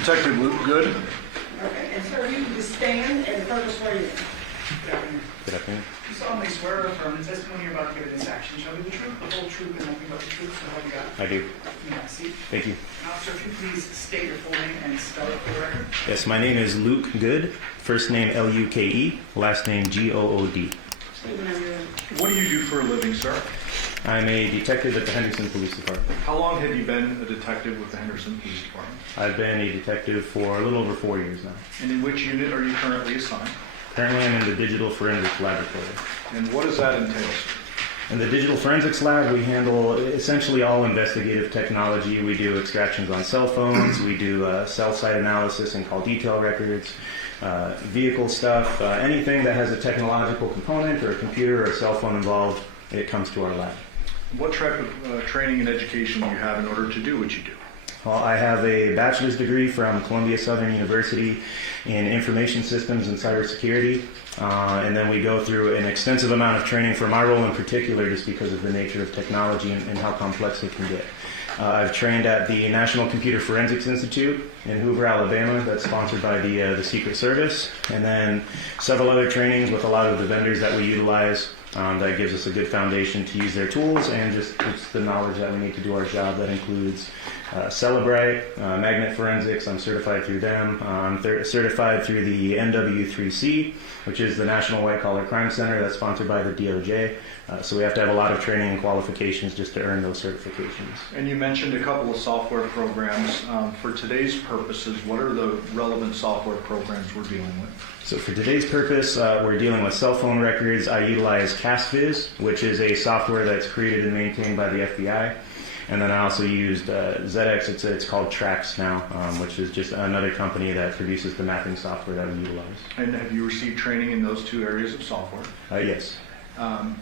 Detective Luke Good. Okay, and sir, you can just stand and the clerk will swear you in. Good afternoon. You solemnly swear or affirm the testimony you're about to give in this action shall be the truth, the whole truth, and nothing but the truth, so help you God. I do. You may have a seat. Thank you. And officer, if you please state your full name and spell it for the record. Yes, my name is Luke Good. First name Luke, last name Good. What do you do for a living, sir? I'm a detective at the Henderson Police Department. How long have you been a detective with the Henderson Police Department? I've been a detective for a little over 4 years now. And in which unit are you currently assigned? Currently, I'm in the Digital Forensics Laboratory. And what does that entail, sir? In the Digital Forensics Lab, we handle essentially all investigative technology. We do extractions on cell phones, we do cell site analysis and call detail records, vehicle stuff, anything that has a technological component or a computer or a cell phone involved, it comes to our lab. What type of training and education do you have in order to do what you do? Well, I have a bachelor's degree from Columbia Southern University in information systems and cybersecurity. And then we go through an extensive amount of training for my role in particular, just because of the nature of technology and how complex it can get. I've trained at the National Computer Forensics Institute in Hoover, Alabama. That's sponsored by the Secret Service. And then several other trainings with a lot of the vendors that we utilize. That gives us a good foundation to use their tools and just the knowledge that we need to do our job. That includes Celebrite, Magnet Forensics. I'm certified through them. I'm certified through the NW3C, which is the National White Collar Crime Center that's sponsored by the DOJ. So we have to have a lot of training and qualifications just to earn those certifications. And you mentioned a couple of software programs. For today's purposes, what are the relevant software programs we're dealing with? So for today's purpose, we're dealing with cell phone records. I utilize CastViz, which is a software that's created and maintained by the FBI. And then I also used ZX, it's called Trax now, which is just another company that produces the mapping software that we utilize. And have you received training in those two areas of software? Yes.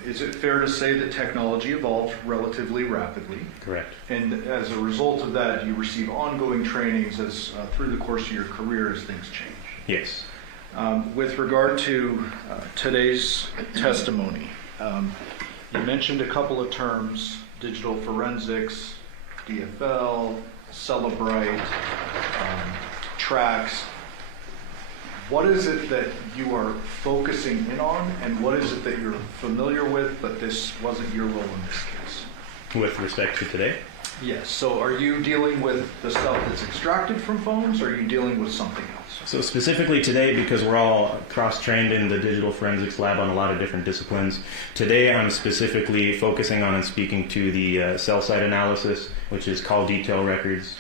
Is it fair to say that technology evolves relatively rapidly? Correct. And as a result of that, you receive ongoing trainings as through the course of your career as things change? Yes. With regard to today's testimony, you mentioned a couple of terms: digital forensics, DFL, Celebrite, Trax. What is it that you are focusing in on, and what is it that you're familiar with, but this wasn't your role in this case? With respect to today? Yes. So are you dealing with the stuff that's extracted from phones, or are you dealing with something else? So specifically today, because we're all cross-trained in the digital forensics lab on a lot of different disciplines, today I'm specifically focusing on and speaking to the cell site analysis, which is call detail records.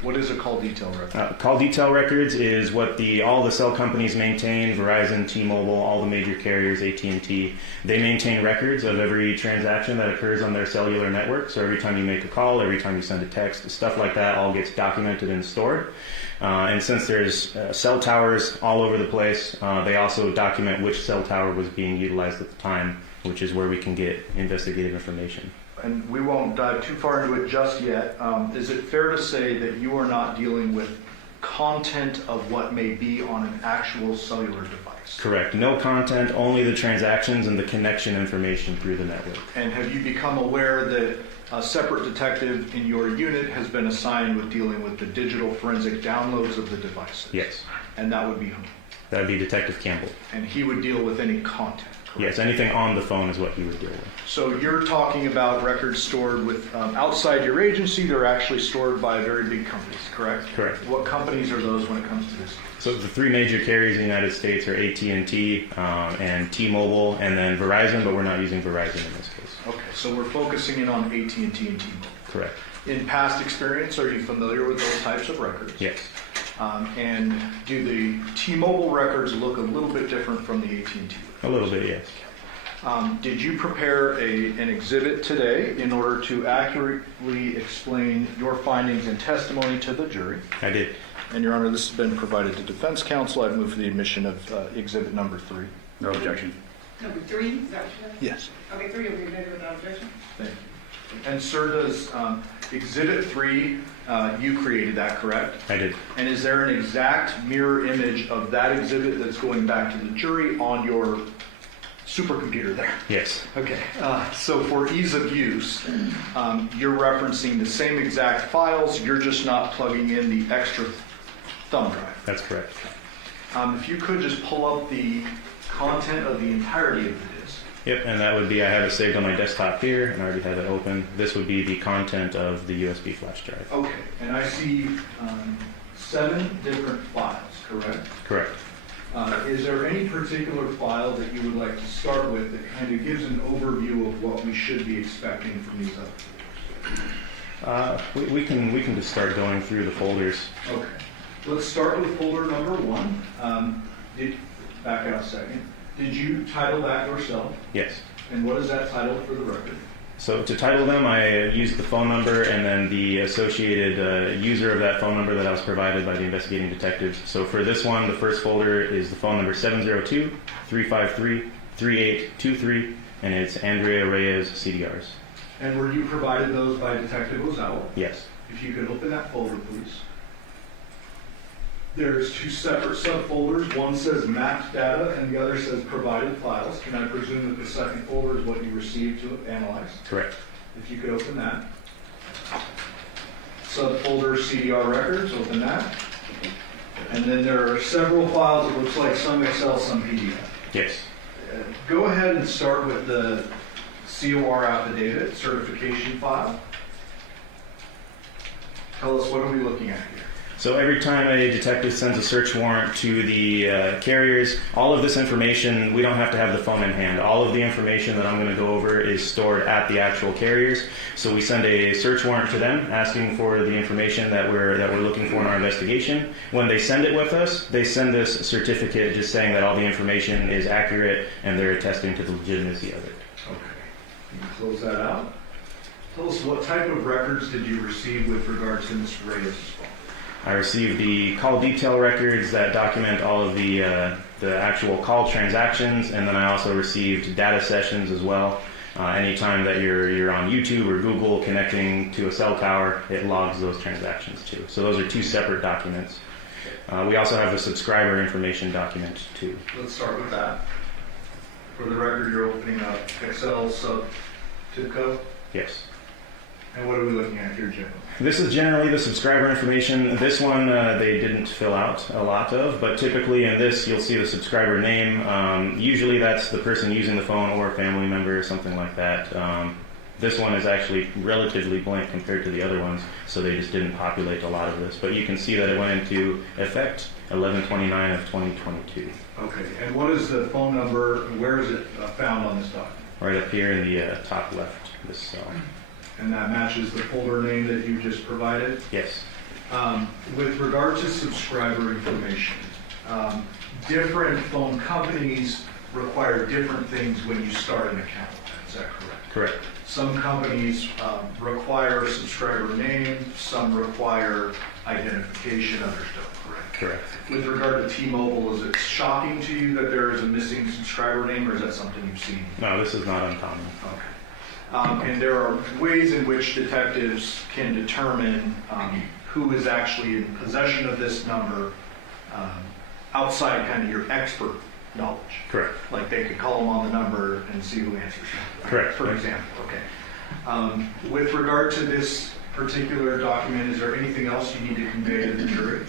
What is a call detail record? Call detail records is what all the cell companies maintain: Verizon, T-Mobile, all the major carriers, AT&T. They maintain records of every transaction that occurs on their cellular network. So every time you make a call, every time you send a text, stuff like that all gets documented and stored. And since there's cell towers all over the place, they also document which cell tower was being utilized at the time, which is where we can get investigative information. And we won't dive too far into it just yet. Is it fair to say that you are not dealing with content of what may be on an actual cellular device? Correct. No content, only the transactions and the connection information through the network. And have you become aware that a separate detective in your unit has been assigned with dealing with the digital forensic downloads of the devices? Yes. And that would be whom? That would be Detective Campbell. And he would deal with any content? Correct? Yes, anything on the phone is what he would deal with. So you're talking about records stored with outside your agency. They're actually stored by very big companies, correct? Correct. What companies are those when it comes to this? So the three major carriers in the United States are AT&T and T-Mobile, and then Verizon, but we're not using Verizon in this case. Okay, so we're focusing in on AT&T and T-Mobile. Correct. In past experience, are you familiar with those types of records? Yes. And do the T-Mobile records look a little bit different from the AT&T records? A little bit, yes. Did you prepare an exhibit today in order to accurately explain your findings and testimony to the jury? I did. And Your Honor, this has been provided to defense counsel. I'd move for the admission of exhibit number 3. No objection. Number 3, is that what you said? Yes. Okay, 3 will be admitted without objection. Thank you. And sir, does exhibit 3, you created that, correct? I did. And is there an exact mirror image of that exhibit that's going back to the jury on your supercomputer there? Yes. Okay, so for ease of use, you're referencing the same exact files, you're just not plugging in the extra thumb drive. That's correct. If you could just pull up the content of the entirety of the disk. Yep, and that would be, I have it saved on my desktop here, and I already have it open. This would be the content of the USB flash drive. Okay, and I see 7 different files, correct? Correct. Is there any particular file that you would like to start with that kind of gives an overview of what we should be expecting from these other folders? We can just start going through the folders. Okay, let's start with folder number 1. Back out a second. Did you title that yourself? Yes. And what is that title for the record? So to title them, I used the phone number and then the associated user of that phone number that I was provided by the investigating detectives. So for this one, the first folder is the phone number 702-353-3823, and it's Andrea Reyes CDRs. And were you provided those by Detective Ozawa? Yes. If you could open that folder, please. There's 2 separate subfolders. One says mapped data and the other says provided files. Can I presume that the second folder is what you received to analyze? Correct. If you could open that. Subfolder CDR records, open that. And then there are several files. It looks like some Excel, some PDF. Yes. Go ahead and start with the COR affidavit certification file. Tell us, what are we looking at here? So every time a detective sends a search warrant to the carriers, all of this information, we don't have to have the phone in hand. All of the information that I'm going to go over is stored at the actual carriers. So we send a search warrant to them asking for the information that we're looking for in our investigation. When they send it with us, they send us a certificate just saying that all the information is accurate and they're attesting to the legitimacy of it. Okay. You can close that out. Tell us, what type of records did you receive with regard to Mr. Reyes' phone? I received the call detail records that document all of the actual call transactions, and then I also received data sessions as well. Anytime that you're on YouTube or Google connecting to a cell tower, it logs those transactions too. So those are 2 separate documents. We also have the subscriber information document too. Let's start with that. For the record, you're opening up Excel sub TIBCO. Yes. And what are we looking at here, Jim? This is generally the subscriber information. This one they didn't fill out a lot of, but typically in this you'll see the subscriber name. Usually that's the person using the phone or a family member or something like that. This one is actually relatively blank compared to the other ones, so they just didn't populate a lot of this. But you can see that it went into effect 11/29 of 2022. Okay, and what is the phone number, and where is it found on this document? Right up here in the top left, this cell. And that matches the folder name that you just provided? Yes. With regard to subscriber information, different phone companies require different things when you start an account. Is that correct? Correct. Some companies require subscriber name, some require identification, others don't, correct? Correct. With regard to T-Mobile, is it shocking to you that there is a missing subscriber name, or is that something you've seen? No, this is not uncommon. Okay. And there are ways in which detectives can determine who is actually in possession of this number outside kind of your expert knowledge. Correct. Like they could call them on the number and see who answers. Correct. For example, okay. With regard to this particular document, is there anything else you need to convey to the jury?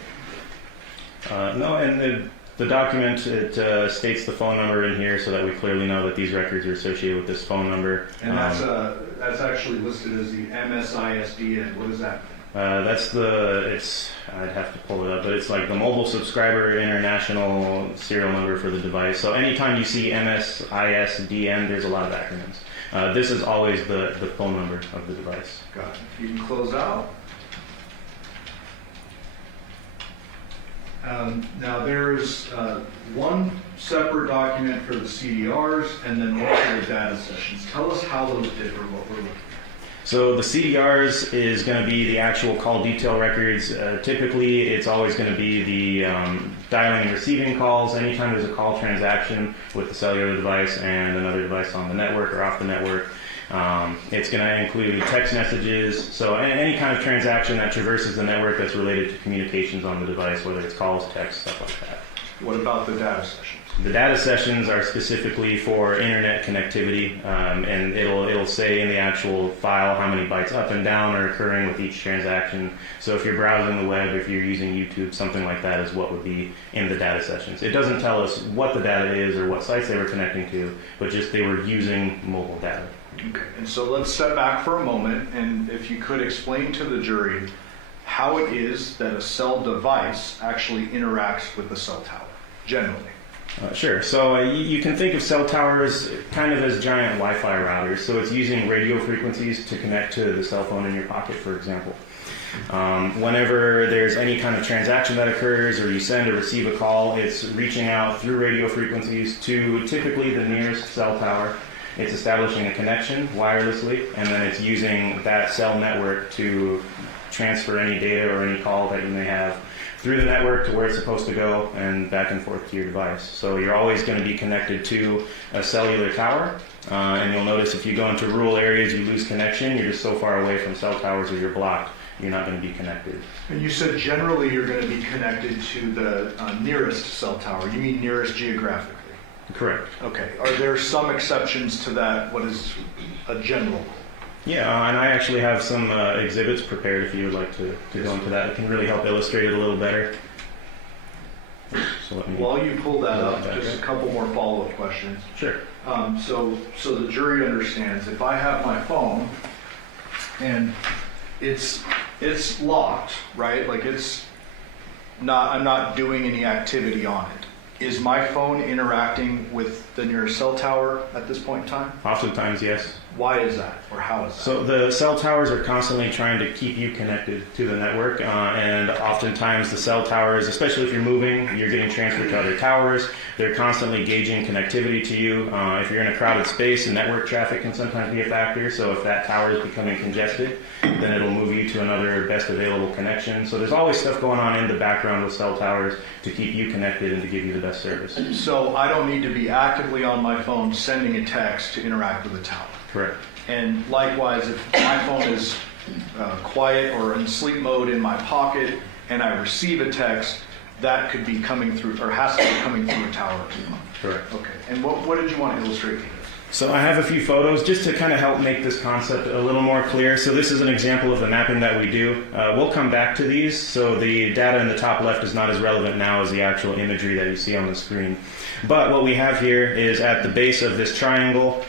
No, and the document, it states the phone number in here so that we clearly know that these records are associated with this phone number. And that's actually listed as the MSISDN. What is that? I'd have to pull it up, but it's like the Mobile Subscriber International Serial Number for the device. So anytime you see MSISDN, there's a lot of acronyms. This is always the phone number of the device. Got it. You can close out. Now there's one separate document for the CDRs and then one for the data sessions. Tell us how those differ, what we're looking at. So the CDRs is going to be the actual call detail records. Typically, it's always going to be the dialing and receiving calls. Anytime there's a call transaction with the cellular device and another device on the network or off the network, it's going to include text messages. So any kind of transaction that traverses the network that's related to communications on the device, whether it's calls, texts, stuff like that. What about the data sessions? The data sessions are specifically for internet connectivity, and it'll say in the actual file how many bytes up and down are occurring with each transaction. So if you're browsing the web, if you're using YouTube, something like that is what would be in the data sessions. It doesn't tell us what the data is or what sites they were connecting to, but just they were using mobile data. Okay, and so let's step back for a moment, and if you could explain to the jury how it is that a cell device actually interacts with the cell tower, generally. Sure. So you can think of cell towers kind of as giant Wi-Fi routers. So it's using radio frequencies to connect to the cell phone in your pocket, for example. Whenever there's any kind of transaction that occurs or you send or receive a call, it's reaching out through radio frequencies to typically the nearest cell tower. It's establishing a connection wirelessly, and then it's using that cell network to transfer any data or any call that you may have through the network to where it's supposed to go and back and forth to your device. So you're always going to be connected to a cellular tower, and you'll notice if you go into rural areas, you lose connection. You're just so far away from cell towers or you're blocked, you're not going to be connected. And you said generally you're going to be connected to the nearest cell tower. You mean nearest geographically? Correct. Okay. Are there some exceptions to that? What is a general rule? Yeah, and I actually have some exhibits prepared if you would like to go into that. It can really help illustrate it a little better. So let me, While you pull that up, back just a up. couple more follow-up questions. Sure. So the jury understands, if I have my phone and it's locked, right? Like I'm not doing any activity on it. Is my phone interacting with the nearest cell tower at this point in time? Oftentimes, yes. Why is that, or how is that? So the cell towers are constantly trying to keep you connected to the network, and oftentimes the cell towers, especially if you're moving, you're getting transferred to other towers. They're constantly gauging connectivity to you. If you're in a crowded space, network traffic can sometimes be a factor. So if that tower is becoming congested, then it'll move you to another best available connection. So there's always stuff going on in the background with cell towers to keep you connected and to give you the best service. So I don't need to be actively on my phone sending a text to interact with the tower. Correct. And likewise, if my phone is quiet or in sleep mode in my pocket and I receive a text, that could be coming through, or has to be coming through a tower as well. Correct. Okay. And what did you want to illustrate here? So I have a few photos just to kind of help make this concept a little more clear. So this is an example of the mapping that we do. We'll come back to these. So the data in the top left is not as relevant now as the actual imagery that you see on the screen. But what we have here is at the base of this triangle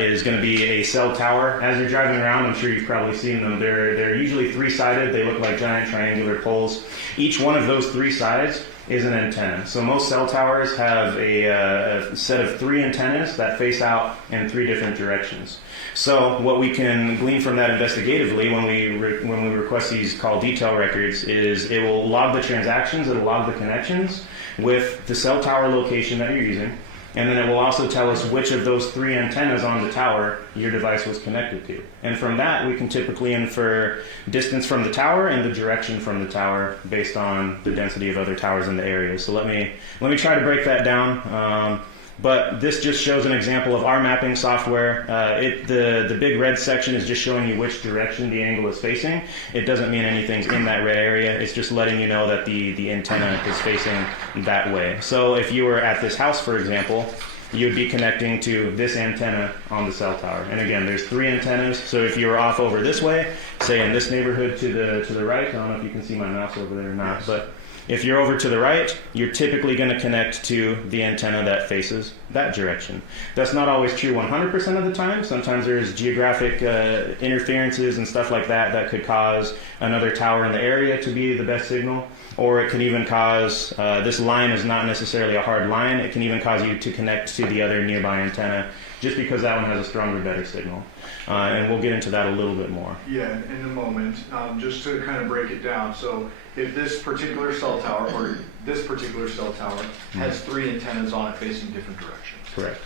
is going to be a cell tower. As you're driving around, I'm sure you've probably seen them. They're usually three-sided. They look like giant triangular poles. Each one of those three sides is an antenna. So most cell towers have a set of three antennas that face out in three different directions. So what we can glean from that investigatively when we request these call detail records is it will log the transactions, it will log the connections with the cell tower location that you're using. And then it will also tell us which of those three antennas on the tower your device was connected to. And from that, we can typically infer distance from the tower and the direction from the tower based on the density of other towers in the area. So let me try to break that down. But this just shows an example of our mapping software. The big red section is just showing you which direction the angle is facing. It doesn't mean anything's in that red area. It's just letting you know that the antenna is facing that way. So if you were at this house, for example, you would be connecting to this antenna on the cell tower. And again, there's three antennas. So if you were off over this way, say in this neighborhood to the right, I don't know if you can see my mouse over there or not, but if you're over to the right, you're typically going to connect to the antenna that faces that direction. That's not always true 100% of the time. Sometimes there's geographic interferences and stuff like that that could cause another tower in the area to be the best signal. Or it can even cause, this line is not necessarily a hard line, it can even cause you to connect to the other nearby antenna just because that one has a stronger, better signal. And we'll get into that a little bit more. Yeah, in a moment. Just to kind of break it down. So if this particular cell tower, or this particular cell tower, has three antennas on it facing different directions. Correct.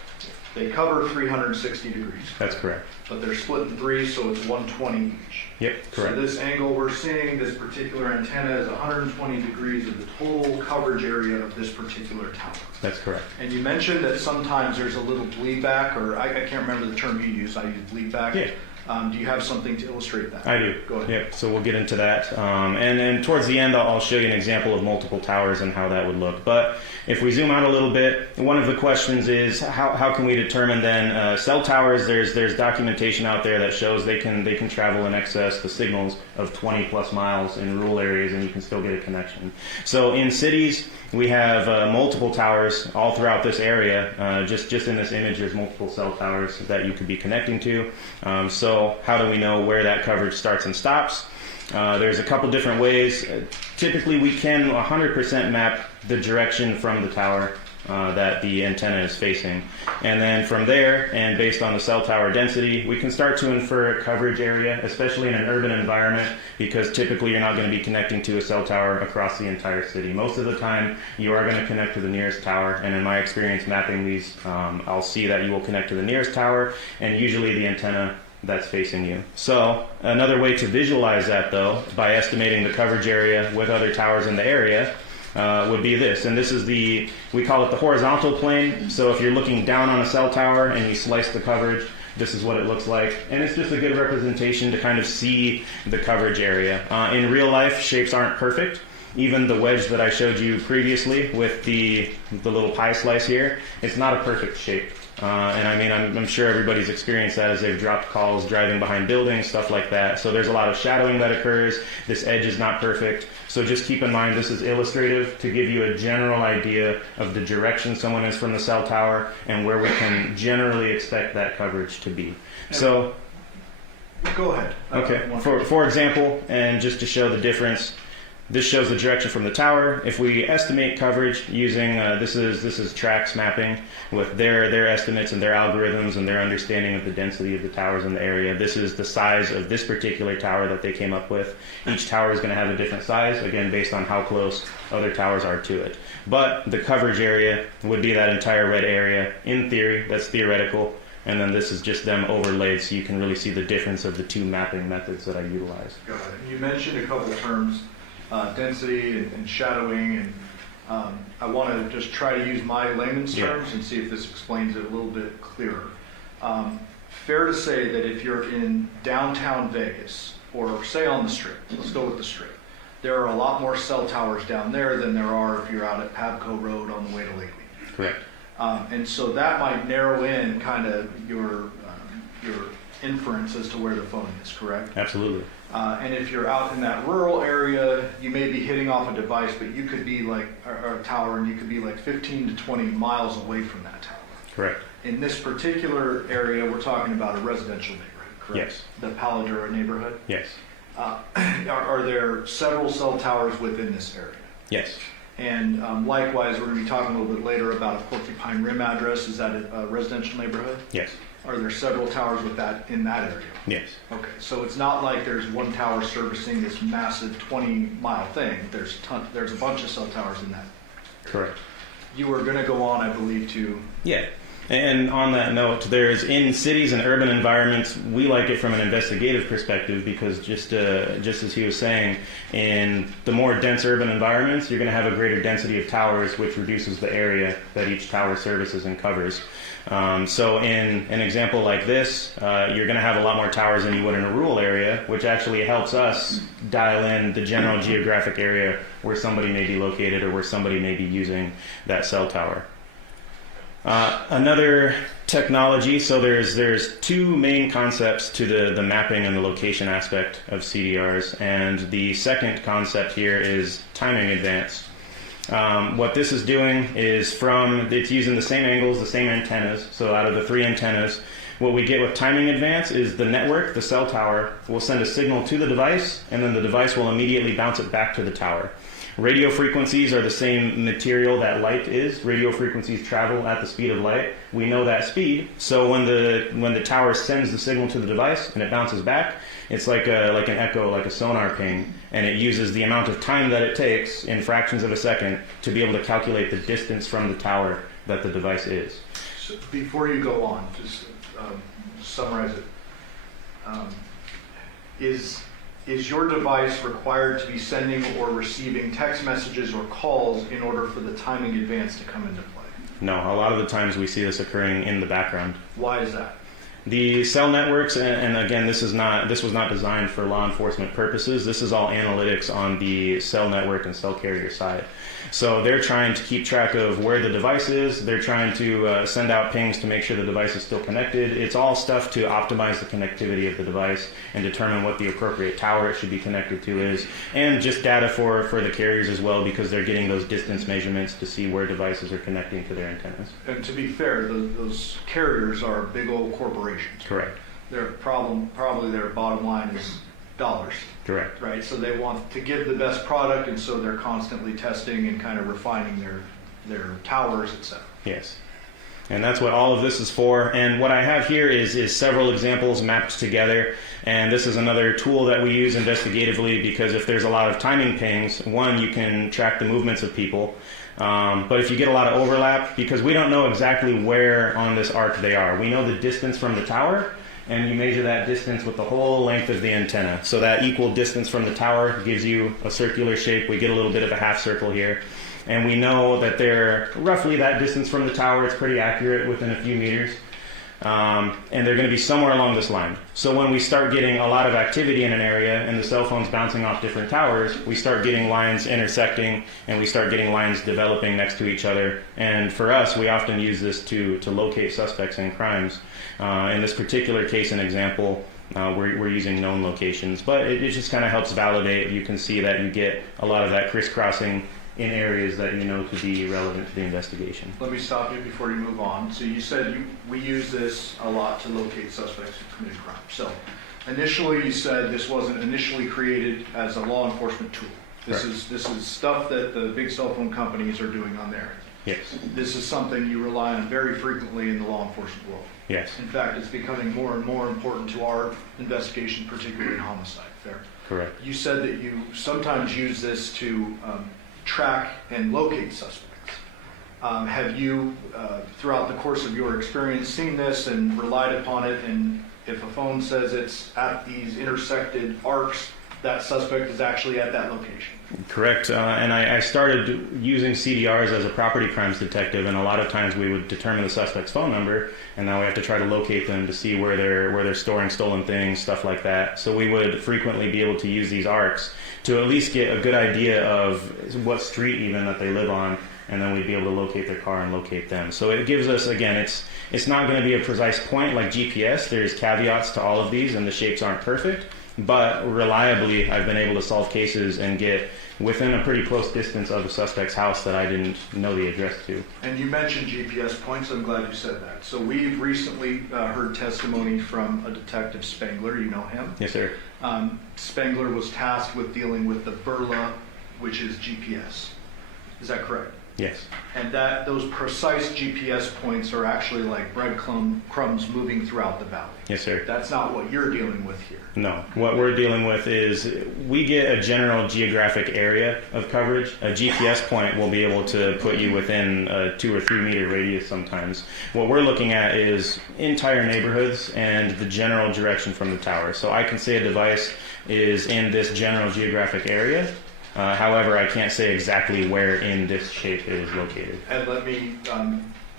They cover 360 degrees. That's correct. But they're split in three, so it's 120 each. Yep, correct. So this angle we're seeing, this particular antenna is 120 degrees of the total coverage area of this particular tower. That's correct. And you mentioned that sometimes there's a little bleed back, or I can't remember the term you use. I use bleed back. Yeah. Do you have something to illustrate that? I do. Go ahead. Yep. So we'll get into that. And then towards the end, I'll show you an example of multiple towers and how that would look. But if we zoom out a little bit, one of the questions is how can we determine then cell towers? There's documentation out there that shows they can travel in excess the signals of 20 plus miles in rural areas, and you can still get a connection. So in cities, we have multiple towers all throughout this area. Just in this image, there's multiple cell towers that you could be connecting to. So how do we know where that coverage starts and stops? There's a couple different ways. Typically, we can 100% map the direction from the tower that the antenna is facing. And then from there, and based on the cell tower density, we can start to infer a coverage area, especially in an urban environment, because typically you're not going to be connecting to a cell tower across the entire city. Most of the time, you are going to connect to the nearest tower, and in my experience mapping these, I'll see that you will connect to the nearest tower, and usually the antenna that's facing you. So another way to visualize that, though, by estimating the coverage area with other towers in the area, would be this. And this is we call it the horizontal plane. So if you're looking down on a cell tower and you slice the coverage, this is what it looks like. And it's just a good representation to kind of see the coverage area. In real life, shapes aren't perfect. Even the wedge that I showed you previously with the little pie slice here, it's not a perfect shape. And I mean, I'm sure everybody's experienced that as they've dropped calls driving behind buildings, stuff like that. So there's a lot of shadowing that occurs. This edge is not perfect. So just keep in mind, this is illustrative to give you a general idea of the direction someone is from the cell tower and where we can generally expect that coverage to be. So, Go ahead. okay, for example, and just to show the difference, this shows the direction from the tower. If we estimate coverage using this is Trax mapping with their estimates and their algorithms and their understanding of the density of the towers in the area. This is the size of this particular tower that they came up with. Each tower is going to have a different size, again based on how close other towers are to it. But the coverage area would be that entire red area. In theory, that's theoretical. And then this is just them overlaid, so you can really see the difference of the two mapping methods that I utilize. Go ahead. You mentioned a couple terms. Density and shadowing, and I want to just try to use my layman's terms and see if this explains it a little bit clearer. Fair to say that if you're in downtown Vegas, or say on the Strip, let's go with the Strip, there are a lot more cell towers down there than there are if you're out at Pabco Road on the way to Lake Mead. Correct. And so that might narrow in kind of your inference as to where the phone is, correct? Absolutely. And if you're out in that rural area, you may be hitting off a device, but you could be like, or a tower, and you could be like 15 to 20 miles away from that tower. Correct. In this particular area, we're talking about a residential neighborhood, correct? Yes. The Paladura neighborhood? Yes. Are there several cell towers within this area? Yes. And likewise, we're going to be talking a little bit later about a Porcupine Rim address. Is that a residential neighborhood? Yes. Are there several towers with that in that area? Yes. Okay, so it's not like there's one tower servicing this massive 20-mile thing. There's a bunch of cell towers in that. Correct. You were going to go on, I believe, to... Yeah. And on that note, there's in cities and urban environments, we like it from an investigative perspective because just as he was saying, in the more dense urban environments, you're going to have a greater density of towers, which reduces the area that each tower services and covers. So in an example like this, you're going to have a lot more towers than you would in a rural area, which actually helps us dial in the general geographic area where somebody may be located or where somebody may be using that cell tower. Another technology, so there's two main concepts to the mapping and the location aspect of CDRs, and the second concept here is timing advance. What this is doing is it's using the same angles, the same antennas, so out of the three antennas, what we get with timing advance is the network, the cell tower, will send a signal to the device, and then the device will immediately bounce it back to the tower. Radio frequencies are the same material that light is. Radio frequencies travel at the speed of light. We know that speed, so when the tower sends the signal to the device and it bounces back, it's like an echo, like a sonar ping, and it uses the amount of time that it takes in fractions of a second to be able to calculate the distance from the tower that the device is. So before you go on, just summarize it. Is your device required to be sending or receiving text messages or calls in order for the timing advance to come into play? No, a lot of the times we see this occurring in the background. Why is that? The cell networks, and again, this was not designed for law enforcement purposes. This is all analytics on the cell network and cell carrier side. So they're trying to keep track of where the device is. They're trying to send out pings to make sure the device is still connected. It's all stuff to optimize the connectivity of the device and determine what the appropriate tower it should be connected to is, and just data for the carriers as well, because they're getting those distance measurements to see where devices are connecting to their antennas. And to be fair, those carriers are big old corporations. Correct. Their probably their bottom line is dollars. Correct. Right, so they want to give the best product, and so they're constantly testing and kind of refining their towers, etc. Yes. And that's what all of this is for. And what I have here is several examples mapped together. And this is another tool that we use investigatively, because if there's a lot of timing pings, one, you can track the movements of people. But if you get a lot of overlap, because we don't know exactly where on this arc they are. We know the distance from the tower, and you measure that distance with the whole length of the antenna. So that equal distance from the tower gives you a circular shape. We get a little bit of a half circle here. And we know that they're roughly that distance from the tower. It's pretty accurate, within a few meters. And they're going to be somewhere along this line. So when we start getting a lot of activity in an area and the cell phone's bouncing off different towers, we start getting lines intersecting, and we start getting lines developing next to each other. And for us, we often use this to locate suspects in crimes. In this particular case and example, we're using known locations, but it just kind of helps validate. You can see that you get a lot of that crisscrossing in areas that you know to be relevant to the investigation. Let me stop you before you move on. So you said we use this a lot to locate suspects who committed crime. So initially you said this wasn't initially created as a law enforcement tool. This is stuff that the big cell phone companies are doing on their end. Yes. This is something you rely on very frequently in the law enforcement world. Yes. In fact, it's becoming more and more important to our investigation, particularly in homicide. Fair. Correct. You said that you sometimes use this to track and locate suspects. Have you, throughout the course of your experience, seen this and relied upon it? And if a phone says it's at these intersected arcs, that suspect is actually at that location? Correct. And I started using CDRs as a property crimes detective, and a lot of times we would determine the suspect's phone number, and now we have to try to locate them to see where they're storing stolen things, stuff like that. So we would frequently be able to use these arcs to at least get a good idea of what street even that they live on, and then we'd be able to locate their car and locate them. So it gives us, again, it's not going to be a precise point like GPS. There's caveats to all of these, and the shapes aren't perfect. But reliably, I've been able to solve cases and get within a pretty close distance of a suspect's house that I didn't know the address to. And you mentioned GPS points. I'm glad you said that. So we've recently heard testimony from a detective, Spangler. You know him? Yes, sir. Spangler was tasked with dealing with the burla, which is GPS. Is that correct? Yes. And those precise GPS points are actually like breadcrumbs moving throughout the valley. Yes, sir. That's not what you're dealing with here. No. What we're dealing with is we get a general geographic area of coverage. A GPS point will be able to put you within a 2 or 3 meter radius sometimes. What we're looking at is entire neighborhoods and the general direction from the tower. So I can say a device is in this general geographic area. However, I can't say exactly where in this shape it is located. And let me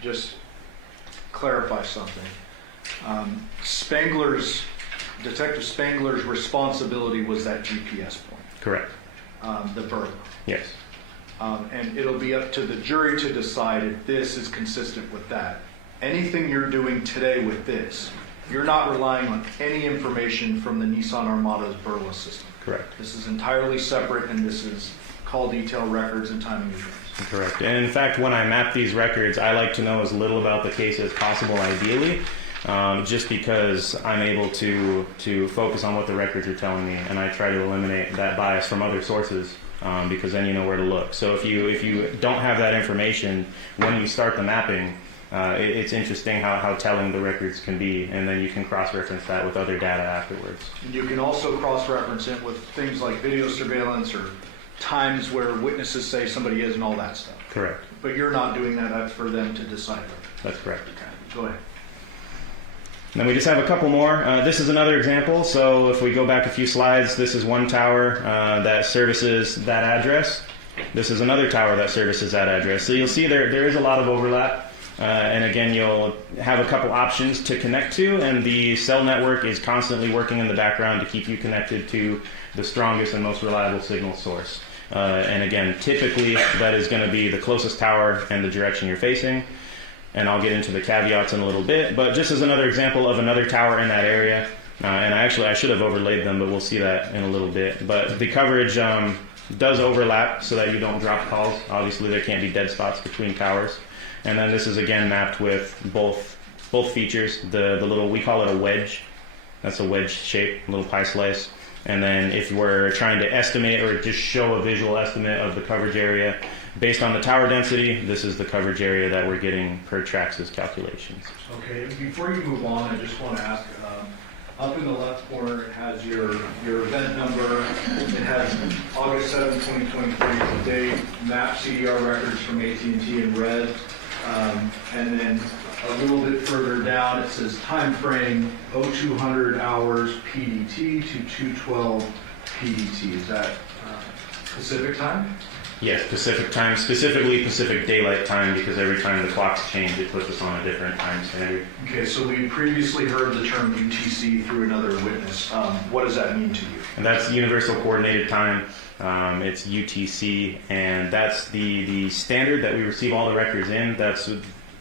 just clarify something. Detective Spangler's responsibility was that GPS point. Correct. The burla. Yes. And it'll be up to the jury to decide if this is consistent with that. Anything you're doing today with this, you're not relying on any information from the Nissan Armada's burla system. Correct. This is entirely separate, and this is call detail records and timing events. Correct. And in fact, when I map these records, I like to know as little about the case as possible, ideally, just because I'm able to focus on what the records are telling me, and I try to eliminate that bias from other sources, because then you know where to look. So if you don't have that information when you start the mapping, it's interesting how telling the records can be, and then you can cross-reference that with other data afterwards. And you can also cross-reference it with things like video surveillance or times where witnesses say somebody is and all that stuff. Correct. But you're not doing that. That's for them to decide. That's correct. Okay, go ahead. And then we just have a couple more. This is another example. So if we go back a few slides, this is one tower that services that address. This is another tower that services that address. So you'll see there is a lot of overlap. And again, you'll have a couple options to connect to, and the cell network is constantly working in the background to keep you connected to the strongest and most reliable signal source. And again, typically that is going to be the closest tower and the direction you're facing. And I'll get into the caveats in a little bit, but just as another example of another tower in that area, and I should have overlaid them, but we'll see that in a little bit. But the coverage does overlap so that you don't drop calls. Obviously, there can't be dead spots between towers. And then this is again mapped with both features. The little, we call it a wedge. That's a wedge shape, little pie slice. And then if we're trying to estimate or just show a visual estimate of the coverage area based on the tower density, this is the coverage area that we're getting per Trax's calculations. Okay, before you move on, I just want to ask, up in the left corner, it has your event number. It has August 7, 2023, the date, map CDR records from AT&T in red. And then a little bit further down, it says time frame 0200 hours PDT to 212 PDT. Is that Pacific time? Yes, Pacific time, specifically Pacific Daylight Time, because every time the clocks change, it puts us on a different time standard. Okay, so we previously heard the term UTC through another witness. What does that mean to you? And that's Universal Coordinated Time. It's UTC, and that's the standard that we receive all the records in. That's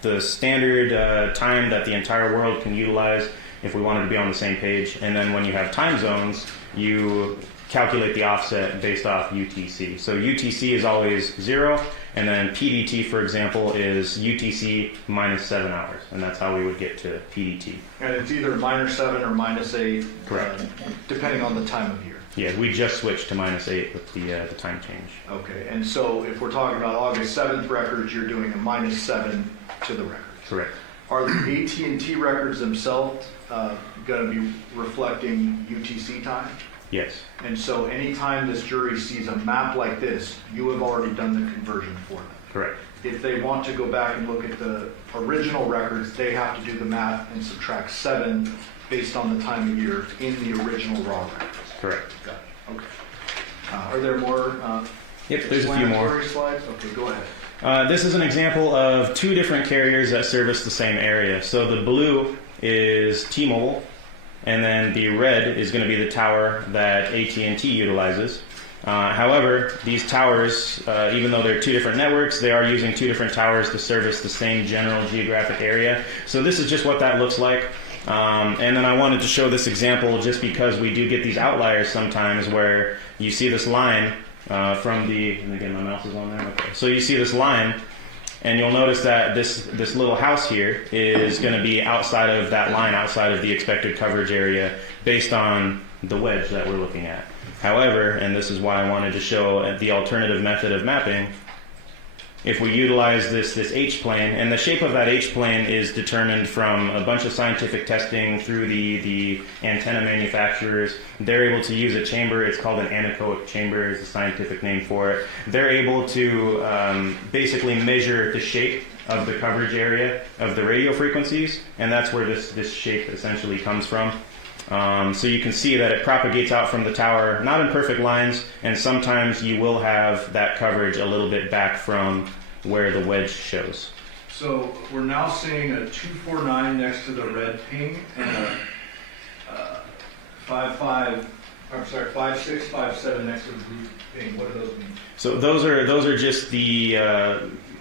the standard time that the entire world can utilize if we wanted to be on the same page. And then when you have time zones, you calculate the offset based off UTC. So UTC is always 0, and then PDT, for example, is UTC minus 7 hours, and that's how we would get to PDT. And it's either -7 or -8, Correct. Depending on the time of year. Yeah, we just switched to -8 with the time change. Okay, and so if we're talking about August 7th records, you're doing a -7 to the records. Correct. Are the AT&T records themselves going to be reflecting UTC time? Yes. And so anytime this jury sees a map like this, you have already done the conversion for them. Correct. If they want to go back and look at the original records, they have to do the math and subtract 7 based on the time of year in the original raw records. Correct. Got it. Okay. Are there more Yep, there's a few more. explanatory slides? Okay, go ahead. This is an example of 2 different carriers that service the same area. So the blue is T-Mobile, and then the red is going to be the tower that AT&T utilizes. However, these towers, even though they're 2 different networks, they are using 2 different towers to service the same general geographic area. So this is just what that looks like. And then I wanted to show this example just because we do get these outliers sometimes where you see this line from the, and again my mouse is on there, okay. So you see this line, and you'll notice that this little house here is going to be outside of that line, outside of the expected coverage area based on the wedge that we're looking at. However, and this is why I wanted to show the alternative method of mapping, if we utilize this H-plane, and the shape of that H-plane is determined from a bunch of scientific testing through the antenna manufacturers. They're able to use a chamber, it's called an anechoic chamber is the scientific name for it. They're able to basically measure the shape of the coverage area of the radio frequencies, and that's where this shape essentially comes from. So you can see that it propagates out from the tower, not in perfect lines, and sometimes you will have that coverage a little bit back from where the wedge shows. So we're now seeing a 249 next to the red ping and a 5657 next to the blue ping. What do those mean? So those are just the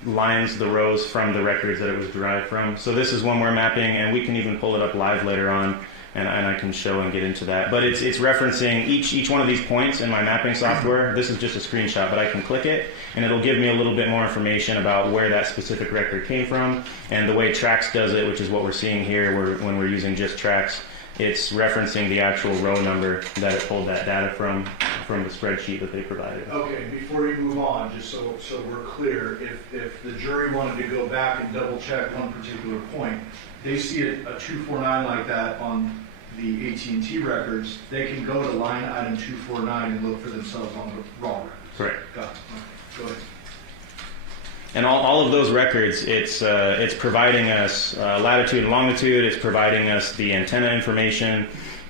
lines, the rows from the records that it was derived from. So this is one we're mapping, and we can even pull it up live later on. And I can show and get into that. But it's referencing each one of these points in my mapping software. This is just a screenshot, but I can click it, and it'll give me a little bit more information about where that specific record came from. And the way Trax does it, which is what we're seeing here when we're using just Trax, it's referencing the actual row number that it pulled that data from the spreadsheet that they provided. Okay, before you move on, just so we're clear, if the jury wanted to go back and double check one particular point, they see a 249 like that on the AT&T records, they can go to line item 249 and look for themselves on the raw records. Correct. Got it. Okay. Go ahead. And all of those records, it's providing us latitude and longitude. It's providing us the antenna information.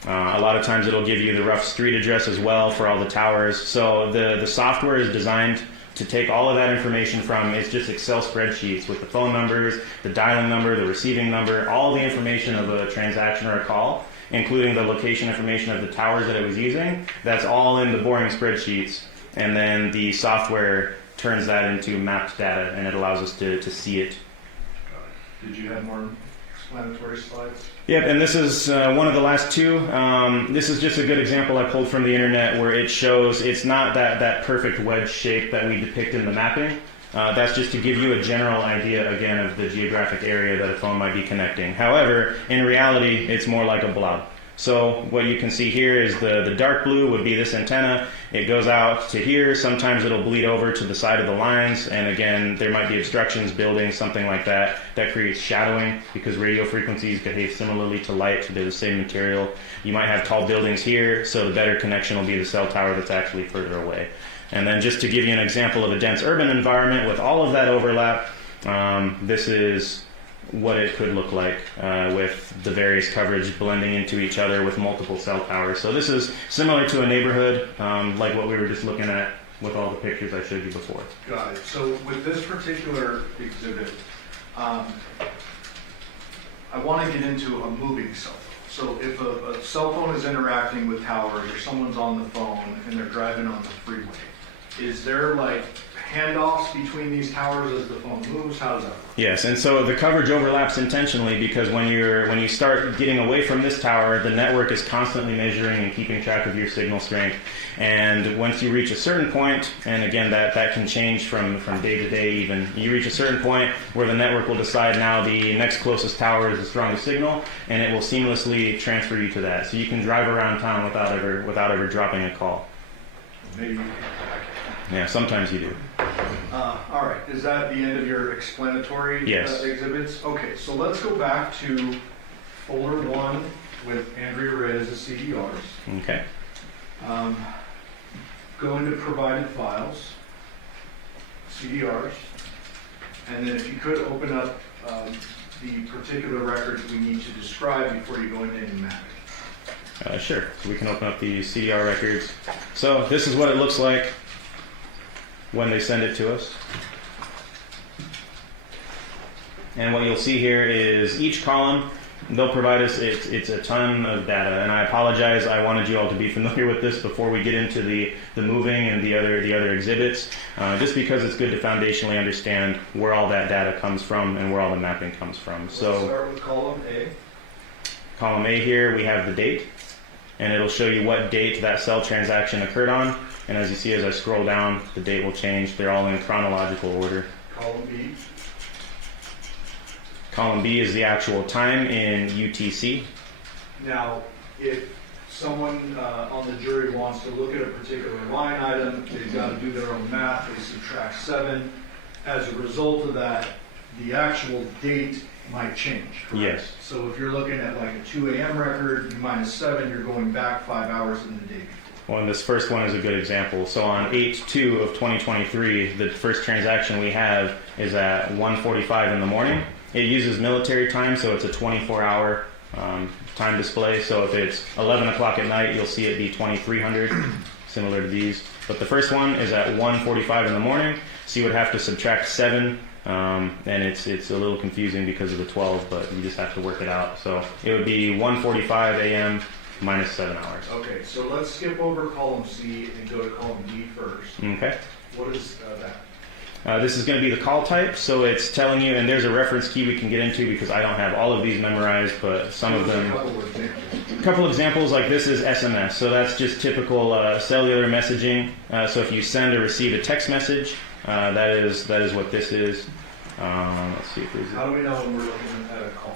A lot of times it'll give you the rough street address as well for all the towers. So the software is designed to take all of that information from, it's just Excel spreadsheets with the phone numbers, the dialing number, the receiving number, all the information of a transaction or a call, including the location information of the towers that it was using. That's all in the boring spreadsheets. And then the software turns that into mapped data, and it allows us to see it. Did you have more explanatory slides? Yep, and this is one of the last two. This is just a good example I pulled from the internet where it shows it's not that perfect wedge shape that we depict in the mapping. That's just to give you a general idea, again, of the geographic area that a phone might be connecting. However, in reality, it's more like a blob. So what you can see here is the dark blue would be this antenna. It goes out to here. Sometimes it'll bleed over to the side of the lines. And again, there might be obstructions, buildings, something like that. That creates shadowing because radio frequencies behave similarly to light. They're the same material. You might have tall buildings here, so the better connection will be the cell tower that's actually further away. And then just to give you an example of a dense urban environment with all of that overlap, this is what it could look like with the various coverage blending into each other with multiple cell towers. So this is similar to a neighborhood, like what we were just looking at with all the pictures I showed you before. Got it. So with this particular exhibit, I want to get into a moving cell phone. So if a cell phone is interacting with towers or someone's on the phone and they're driving on the freeway, is there like handoffs between these towers as the phone moves? How does that work? Yes, and so the coverage overlaps intentionally because when you start getting away from this tower, the network is constantly measuring and keeping track of your signal strength. And once you reach a certain point, and again that can change from day to day even, you reach a certain point where the network will decide now the next closest tower is the strongest signal, and it will seamlessly transfer you to that. So you can drive around town without ever dropping a call. Maybe. Yeah, sometimes you do. All right. Is that the end of your explanatory Yes. exhibits? Okay, so let's go back to folder 1 with Andrea Red as the CDRs. Okay. Go into provided files, CDRs, and then if you could open up the particular records we need to describe before you go into any mapping. Sure. So we can open up the CDR records. So this is what it looks like when they send it to us. And what you'll see here is each column, they'll provide us, it's a ton of data. And I apologize, I wanted you all to be familiar with this before we get into the moving and the other exhibits, just because it's good to foundationally understand where all that data comes from and where all the mapping comes from. Let's So start with column A. column A here, we have the date, and it'll show you what date that cell transaction occurred on. And as you see, as I scroll down, the date will change. They're all in chronological order. Column B. Column B is the actual time in UTC. Now, if someone on the jury wants to look at a particular line item, they've got to do their own math. They subtract 7. As a result of that, the actual date might change. Correct? Yes. So if you're looking at like a 2 a.m. record, you minus 7, you're going back 5 hours in the day before. Well, and this first one is a good example. So on 8/2 of 2023, the first transaction we have is at 1:45 in the morning. It uses military time, so it's a 24-hour time display. So if it's 11 o'clock at night, you'll see it be 2300, similar to these. But the first one is at 1:45 in the morning, so you would have to subtract 7, and it's a little confusing because of the 12, but you just have to work it out. So it would be 1:45 a.m. minus 7 hours. Okay, so let's skip over column C and go to column D first. Okay. What is that? This is going to be the call type, so it's telling you, and there's a reference key we can get into because I don't have all of these memorized, but some of them. A couple examples, like this is SMS, so that's just typical cellular messaging. So if you send or receive a text message, that is what this is. Let's see if there's. How do we know when we're looking at a call?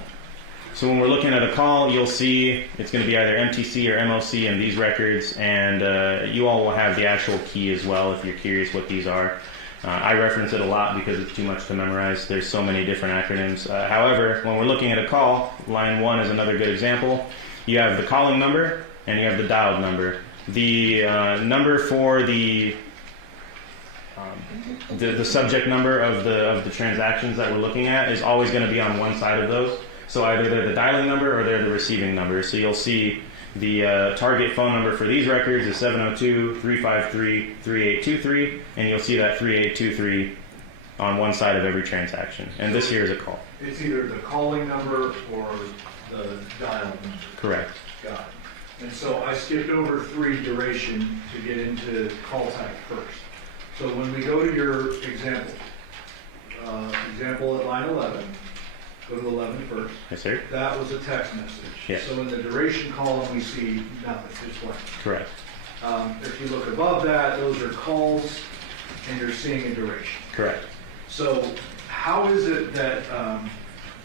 So when we're looking at a call, you'll see it's going to be either MTC or MOC in these records, and you all will have the actual key as well if you're curious what these are. I reference it a lot because it's too much to memorize. There's so many different acronyms. However, when we're looking at a call, line 1 is another good example. You have the calling number and you have the dialed number. The number for the subject number of the transactions that we're looking at is always going to be on one side of those. So either they're the dialing number or they're the receiving number. So you'll see The target phone number for these records is 702-353-3823, and you'll see that 3823 on one side of every transaction. And this here is a call. It's either the calling number or the dial number. Correct. Got it. And so I skipped over 3 duration to get into call type first. So when we go to your example at line 11, go to 11 first. Yes, sir. That was a text message. Yes. So in the duration column, we see nothing, just blank. Correct. If you look above that, those are calls, and you're seeing a duration. Correct. So how is it that,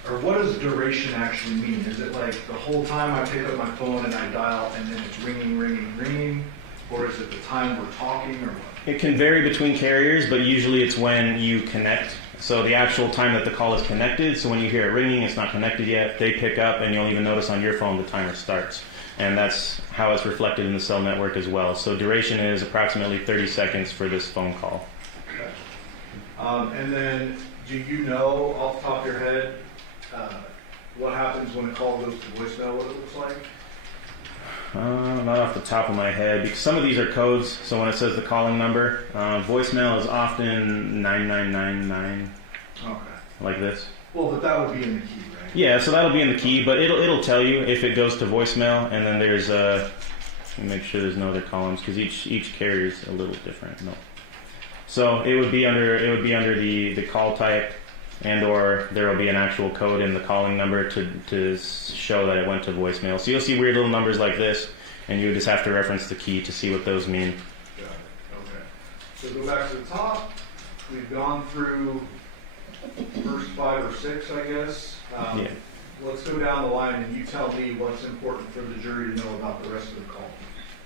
or what does duration actually mean? Is it like the whole time I pick up my phone and I dial and then it's ringing, ringing, ringing? Or is it the time we're talking or what? It can vary between carriers, but usually it's when you connect. So the actual time that the call is connected, so when you hear it ringing, it's not connected yet, they pick up, and you'll even notice on your phone the timer starts. And that's how it's reflected in the cell network as well. So duration is approximately 30 seconds for this phone call. Okay. And then, do you know off the top of your head what happens when a call goes to voicemail, what it looks like? Not off the top of my head, because some of these are codes. So when it says the calling number, voicemail is often 9999, Okay. like this. Well, but that would be in the key, right? Yeah, so that'll be in the key, but it'll tell you if it goes to voicemail, and then there's make sure there's no other columns because each carrier is a little different. No. So it would be under the call type, and or there will be an actual code in the calling number to show that it went to voicemail. So you'll see weird little numbers like this, and you just have to reference the key to see what those mean. Got it. Okay. So go back to the top. We've gone through first 5 or 6, I guess. Yeah. Let's go down the line and you tell me what's important for the jury to know about the rest of the call.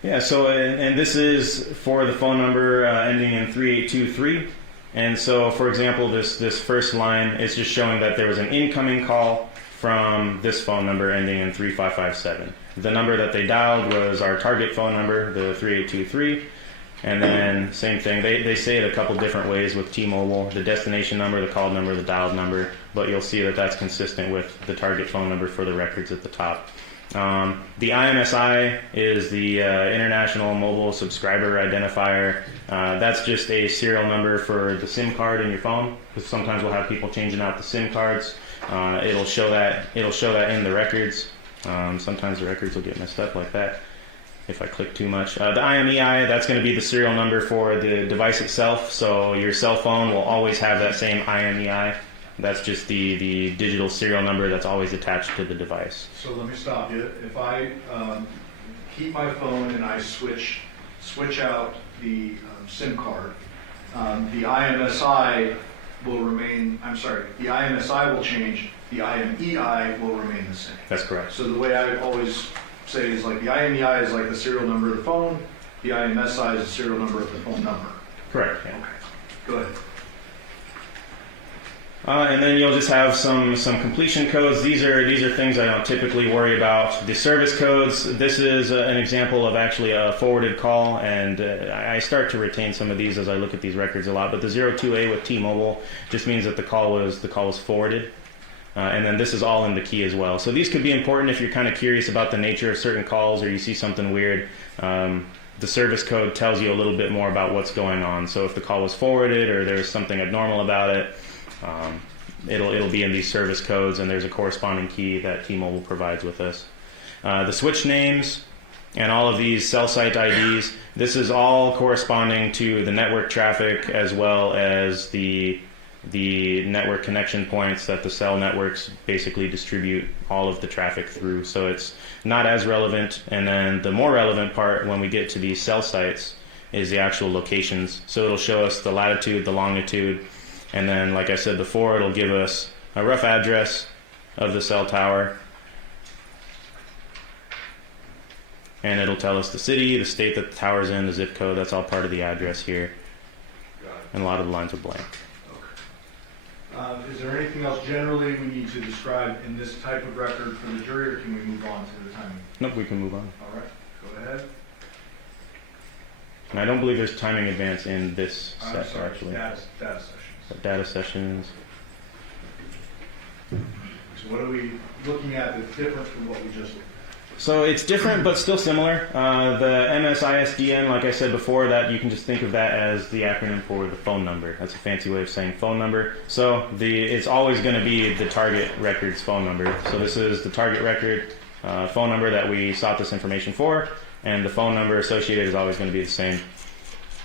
Yeah, so, and this is for the phone number ending in 3823. And so, for example, this first line is just showing that there was an incoming call from this phone number ending in 3557. The number that they dialed was our target phone number, the 3823. And then, same thing, they say it a couple different ways with T-Mobile, the destination number, the called number, the dialed number, but you'll see that that's consistent with the target phone number for the records at the top. The IMSI is the International Mobile Subscriber Identifier. That's just a serial number for the SIM card in your phone, because sometimes we'll have people changing out the SIM cards. It'll show that in the records. Sometimes the records will get messed up like that if I click too much. The IMEI, that's going to be the serial number for the device itself. So your cell phone will always have that same IMEI. That's just the digital serial number that's always attached to the device. So let me stop you. If I keep my phone and I switch out the SIM card, the IMSI will remain, the IMSI will change, the IMEI will remain the same. That's correct. So the way I always say is like the IMEI is like the serial number of the phone, the IMSI is the serial number of the phone number. Correct. Yeah. Okay, go ahead. And then you'll just have some completion codes. These are things I don't typically worry about. The service codes, this is an example of actually a forwarded call, and I start to retain some of these as I look at these records a lot. But the 02A with T-Mobile just means that the call was forwarded. And then this is all in the key as well. So these could be important if you're kind of curious about the nature of certain calls or you see something weird. The service code tells you a little bit more about what's going on. So if the call was forwarded or there's something abnormal about it, it'll be in these service codes, and there's a corresponding key that T-Mobile provides with us. The switch names and all of these cell site IDs, this is all corresponding to the network traffic as well as the network connection points that the cell networks basically distribute all of the traffic through. So it's not as relevant. And then the more relevant part when we get to these cell sites is the actual locations. So it'll show us the latitude, the longitude, and then, like I said before, it'll give us a rough address of the cell tower. And it'll tell us the city, the state that the tower's in, the zip code. That's all part of the address here. And a lot of the lines are blank. Is there anything else generally we need to describe in this type of record for the jury, or can we move on to the timing? Nope, we can move on. All right, go ahead. And I don't believe there's timing advance in this I'm set, sorry, actually. data sessions. But data sessions. So what are we looking at that's different from what we just looked So it's different, but still similar. The MSISDN, like I said before, that you can just think of that as the acronym for the phone number. That's a fancy way of saying phone number. So it's always going to be the target record's phone number. So this is the target record phone number that we sought this information for, and the phone number associated is always going to be the same.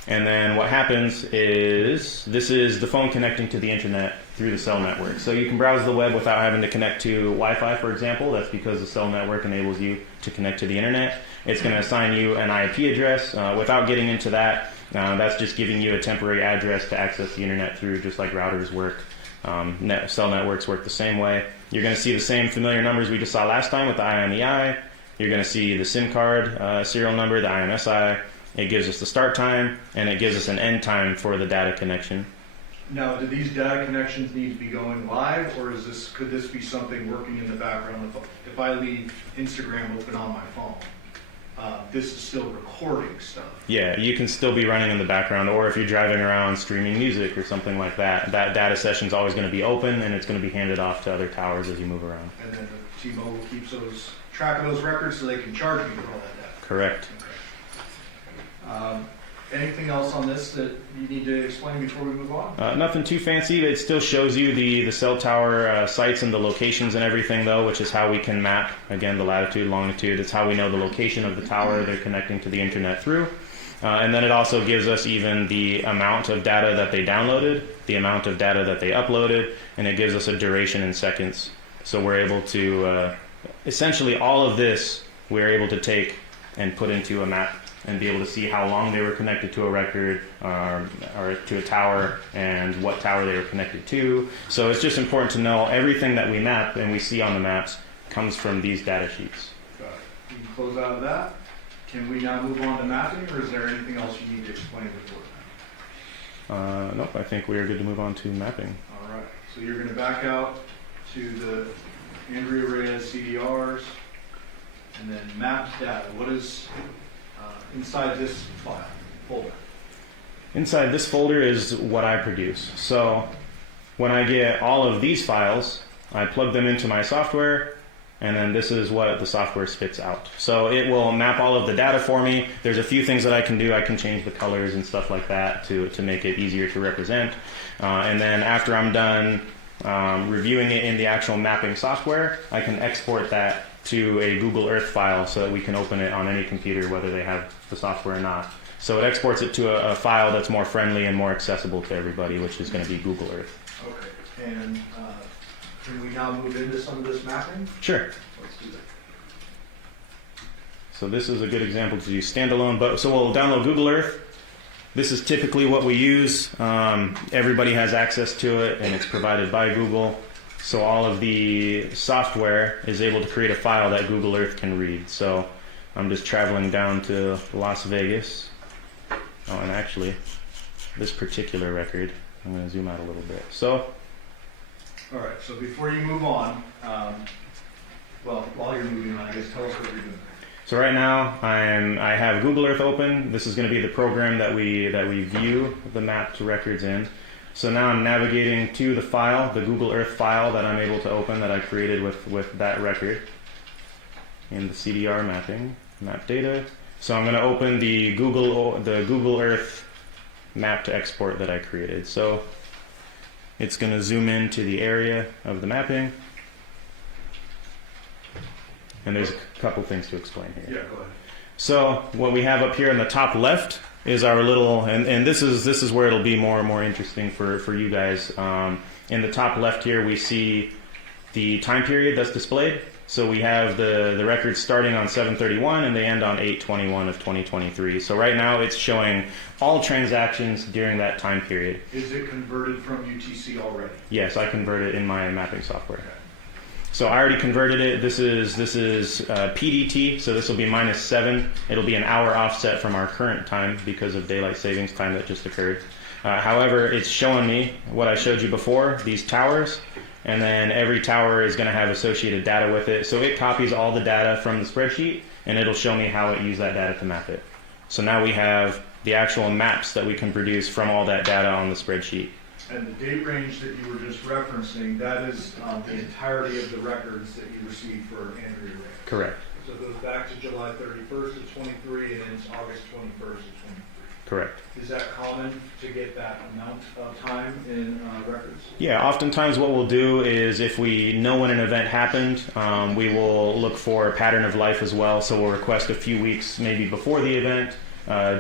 And then what happens is this is the phone connecting to the internet through the cell network. So you can browse the web without having to connect to Wi-Fi, for example. That's because the cell network enables you to connect to the internet. It's going to assign you an IP address. Without getting into that, that's just giving you a temporary address to access the internet through, just like routers work. Cell networks work the same way. You're going to see the same familiar numbers we just saw last time with the IMEI. You're going to see the SIM card serial number, the IMSI. It gives us the start time, and it gives us an end time for the data connection. Now, do these data connections need to be going live, or could this be something working in the background? If I leave Instagram open on my phone, this is still recording stuff. Yeah, you can still be running in the background, or if you're driving around streaming music or something like that, that data session is always going to be open, and it's going to be handed off to other towers as you move around. And then the T-Mobile keeps track of those records so they can charge me for all that data. Correct. Anything else on this that you need to explain before we move on? Nothing too fancy. It still shows you the cell tower sites and the locations and everything, though, which is how we can map, again, the latitude, longitude. It's how we know the location of the tower they're connecting to the internet through. And then it also gives us even the amount of data that they downloaded, the amount of data that they uploaded, and it gives us a duration in seconds. So we're able to, essentially all of this, we're able to take and put into a map and be able to see how long they were connected to a record or to a tower and what tower they were connected to. So it's just important to know everything that we map and we see on the maps comes from these data sheets. Got it. You can close out of that. Can we now move on to mapping, or is there anything else you need to explain before that? Nope, I think we are good to move on to mapping. All right. So you're going to back out to the Andrea Reyes CDRs and then mapped data. What is inside this folder? Inside this folder is what I produce. So when I get all of these files, I plug them into my software, and then this is what the software spits out. So it will map all of the data for me. There's a few things that I can do. I can change the colors and stuff like that to make it easier to represent. And then after I'm done reviewing it in the actual mapping software, I can export that to a Google Earth file so that we can open it on any computer, whether they have the software or not. So it exports it to a file that's more friendly and more accessible to everybody, which is going to be Google Earth. Okay. And can we now move into some of this mapping? Sure. Let's do that. So this is a good example to use standalone. So we'll download Google Earth. This is typically what we use. Everybody has access to it, and it's provided by Google. So all of the software is able to create a file that Google Earth can read. So I'm just traveling down to Las Vegas. Oh, and actually, this particular record, I'm going to zoom out a little bit. So, all right. So before you move on, well, while you're moving on, I guess tell us what you're doing. So right now, I have Google Earth open. This is going to be the program that we view the mapped records in. So now I'm navigating to the file, the Google Earth file that I'm able to open that I created with that record in the CDR mapping, map data. So I'm going to open the Google Earth map to export that I created. So it's going to zoom into the area of the mapping. And there's a couple things to explain here. Yeah, go ahead. So what we have up here in the top left is our little, and this is where it'll be more and more interesting for you guys. In the top left here, we see the time period that's displayed. So we have the records starting on 7/31 and they end on 8/21 of 2023. So right now it's showing all transactions during that time period. Is it converted from UTC already? Yes, I convert it in my mapping software. So I already converted it. This is PDT, so this will be -7. It'll be an hour offset from our current time because of daylight savings time that just occurred. However, it's showing me what I showed you before, these towers, and then every tower is going to have associated data with it. So it copies all the data from the spreadsheet, and it'll show me how it used that data to map it. So now we have the actual maps that we can produce from all that data on the spreadsheet. And the date range that you were just referencing, that is the entirety of the records that you received for Andrea Reyes. Correct. So it goes back to July 31st of 23 and ends August 21st of 23. Correct. Is that common to get that amount of time in records? Yeah, oftentimes what we'll do is if we know when an event happened, we will look for a pattern of life as well. So we'll request a few weeks maybe before the event,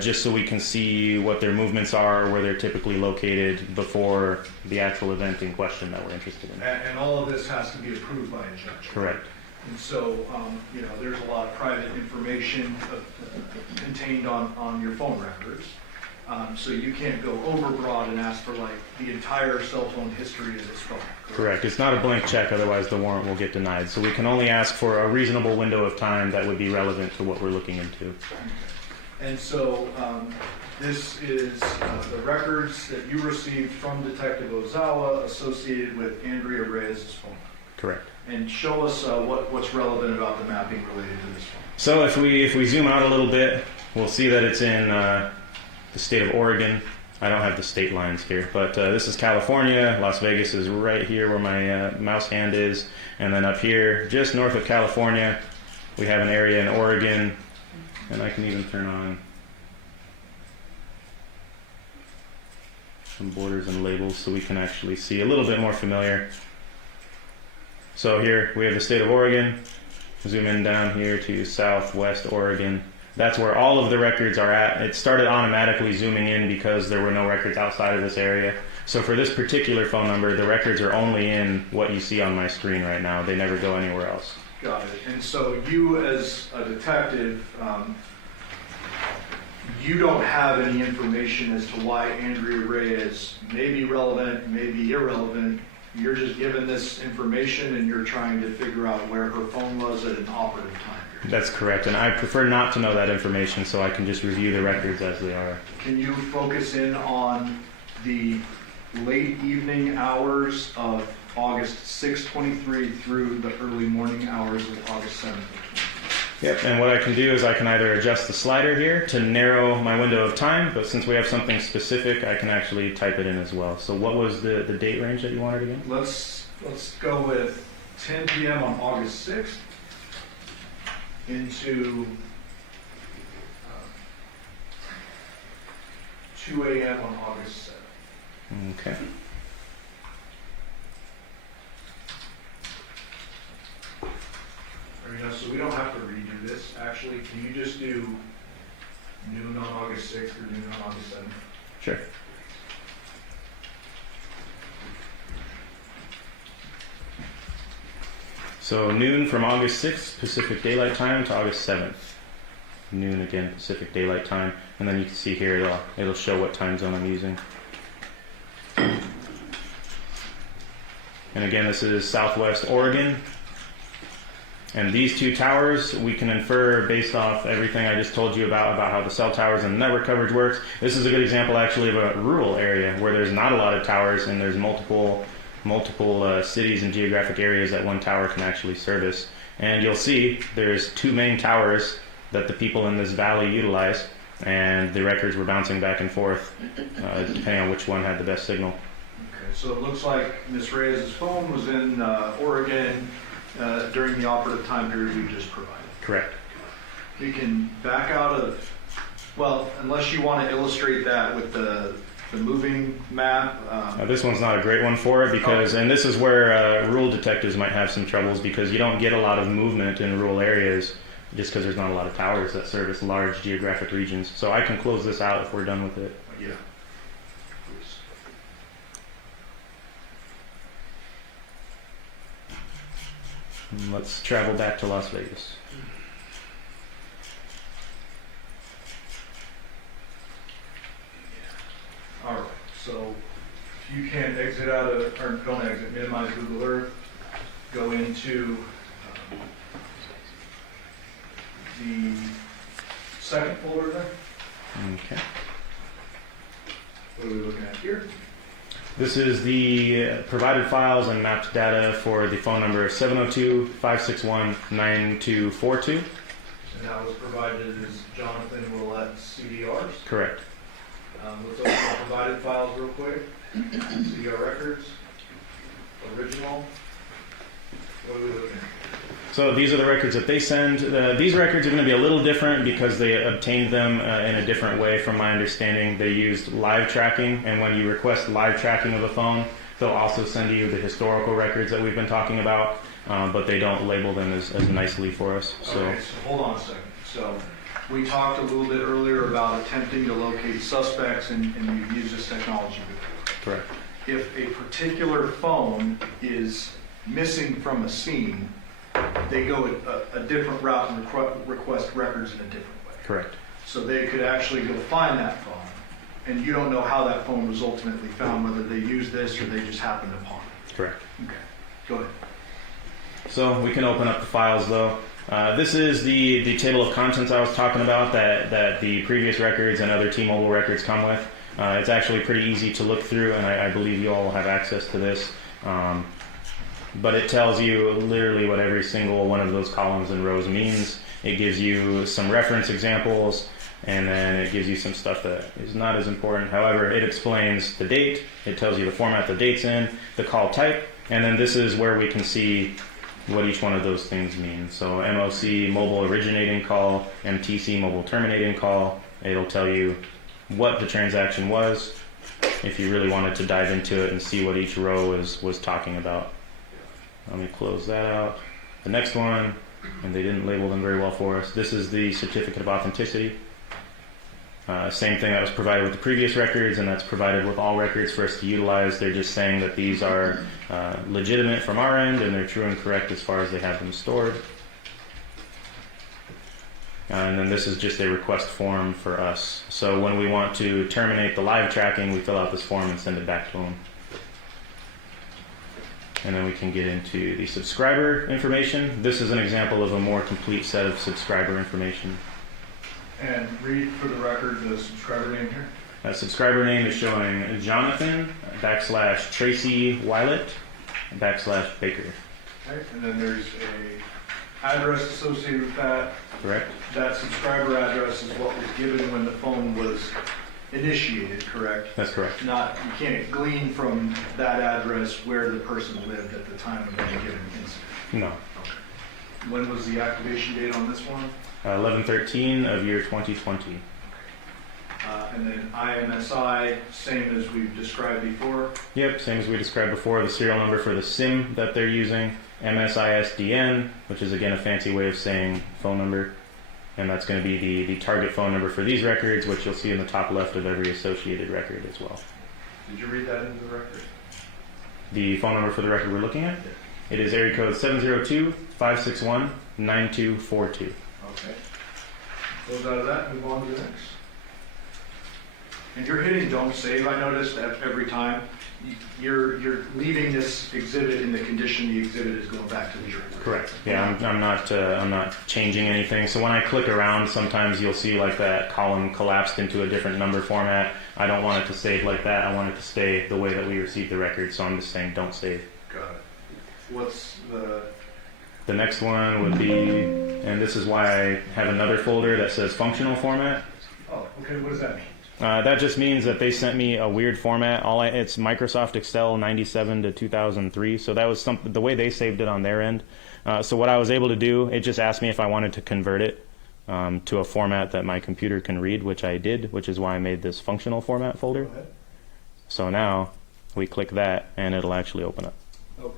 just so we can see what their movements are, where they're typically located before the actual event in question that we're interested in. And all of this has to be approved by a judge. Correct. And so, there's a lot of private information contained on your phone records. So you can't go overbroad and ask for like the entire cell phone history of this phone. Correct. It's not a blank check, otherwise the warrant will get denied. So we can only ask for a reasonable window of time that would be relevant to what we're looking into. And so this is the records that you received from Detective Ozawa associated with Andrea Reyes' phone. Correct. And show us what's relevant about the mapping related to this phone. So if we zoom out a little bit, we'll see that it's in the state of Oregon. I don't have the state lines here, but this is California. Las Vegas is right here where my mouse hand is. And then up here, just north of California, we have an area in Oregon. And I can even turn on some borders and labels so we can actually see a little bit more familiar. So here we have the state of Oregon. Zoom in down here to southwest Oregon. That's where all of the records are at. It started automatically zooming in because there were no records outside of this area. So for this particular phone number, the records are only in what you see on my screen right now. They never go anywhere else. Got it. And so you as a detective, you don't have any information as to why Andrea Reyes may be relevant, may be irrelevant. You're just given this information and you're trying to figure out where her phone was at an operative time. That's correct, and I prefer not to know that information so I can just review the records as they are. Can you focus in on the late evening hours of August 6/23 through the early morning hours of August 7th? Yep, and what I can do is I can either adjust the slider here to narrow my window of time, but since we have something specific, I can actually type it in as well. So what was the date range that you wanted again? Let's go with 10 p.m. on August 6th into 2 a.m. on August 7th. Okay. So we don't have to redo this. Actually, can you just do noon on August 6th or noon on August 7th? Sure. So noon from August 6th, Pacific Daylight Time, to August 7th. Noon again, Pacific Daylight Time. And then you can see here, it'll show what time zone I'm using. And again, this is Southwest Oregon. And these two towers, we can infer based off everything I just told you about how the cell towers and network coverage works. This is a good example actually of a rural area where there's not a lot of towers and there's multiple cities and geographic areas that one tower can actually service. And you'll see there's two main towers that the people in this valley utilize, and the records were bouncing back and forth depending on which one had the best signal. Okay, so it looks like Ms. Reyes' phone was in Oregon during the operative time period we just provided. Correct. We can back out of, well, unless you want to illustrate that with the moving map. This one's not a great one for it because, and this is where rural detectives might have some troubles because you don't get a lot of movement in rural areas just because there's not a lot of towers that service large geographic regions. So I can close this out if we're done with it. Yeah. And let's travel back to Las Vegas. All right, so if you can exit out of, or don't exit, minimize Google Earth, go into the second folder there. Okay. What are we looking at here? This is the provided files and mapped data for the phone number 702-561-9242. And that was provided as Jonathan Willette CDRs. Correct. Let's open the provided files real quick. CDR records, original. What are we looking at? So So these are the records that they send. These records are going to be a little different because they obtained them in a different way from my understanding. They used live tracking, and when you request live tracking of a phone, they'll also send you the historical records that we've been talking about, but they don't label them as nicely for us. So. Okay, so hold on a second. So we talked a little bit earlier about attempting to locate suspects, and you've used this technology before. Correct. If a particular phone is missing from a scene, they go a different route and request records in a different way. Correct. So they could actually go find that phone, and you don't know how that phone was ultimately found, whether they used this or they just happened upon it. Correct. Okay, go ahead. So we can open up the files though. This is the table of contents I was talking about that the previous records and other T-Mobile records come with. It's actually pretty easy to look through, and I believe you all have access to this. But it tells you literally what every single one of those columns and rows means. It gives you some reference examples, and then it gives you some stuff that is not as important. However, it explains the date, it tells you the format the date's in, the call type, and then this is where we can see what each one of those things mean. So MOC, mobile originating call, MTC, mobile terminating call. It'll tell you what the transaction was, if you really wanted to dive into it and see what each row was talking about. Let me close that out. The next one, and they didn't label them very well for us, this is the certificate of authenticity. Same thing that was provided with the previous records, and that's provided with all records for us to utilize. They're just saying that these are legitimate from our end, and they're true and correct as far as they have them stored. And then this is just a request form for us. So when we want to terminate the live tracking, we fill out this form and send it back to them. And then we can get into the subscriber information. This is an example of a more complete set of subscriber information. And read for the record the subscriber name here. That subscriber name is showing Jonathan / Tracy Willette / Baker. Okay, and then there's a address associated with that. Correct? That subscriber address is what was given when the phone was initiated, correct? That's correct. Not, you can't glean from that address where the person lived at the time of any given incident. No. Okay. When was the activation date on this one? 11/13 of year 2020. And then IMSI, same as we've described before. Yep, same as we described before. The serial number for the SIM that they're using. MSISDN, which is again a fancy way of saying phone number. And that's going to be the target phone number for these records, which you'll see in the top left of every associated record as well. Did you read that into the record? The phone number for the record we're looking at? It is area code 702-561-9242. Okay. Close out of that, move on to the next. And you're hitting don't save, I noticed, every time. You're leaving this exhibit in the condition the exhibit is going back to the jury. Correct. Yeah, I'm not changing anything. So when I click around, sometimes you'll see like that column collapsed into a different number format. I don't want it to save like that. I want it to stay the way that we received the record. So I'm just saying don't save. Got it. What's the next one would be, and this is why I have another folder that says functional format. Oh, okay. What does that mean? That just means that they sent me a weird format. It's Microsoft Excel 97 to 2003. So that was the way they saved it on their end. So what I was able to do, it just asked me if I wanted to convert it to a format that my computer can read, which I did, which is why I made this functional format folder. So now we click that and it'll actually open up. Okay.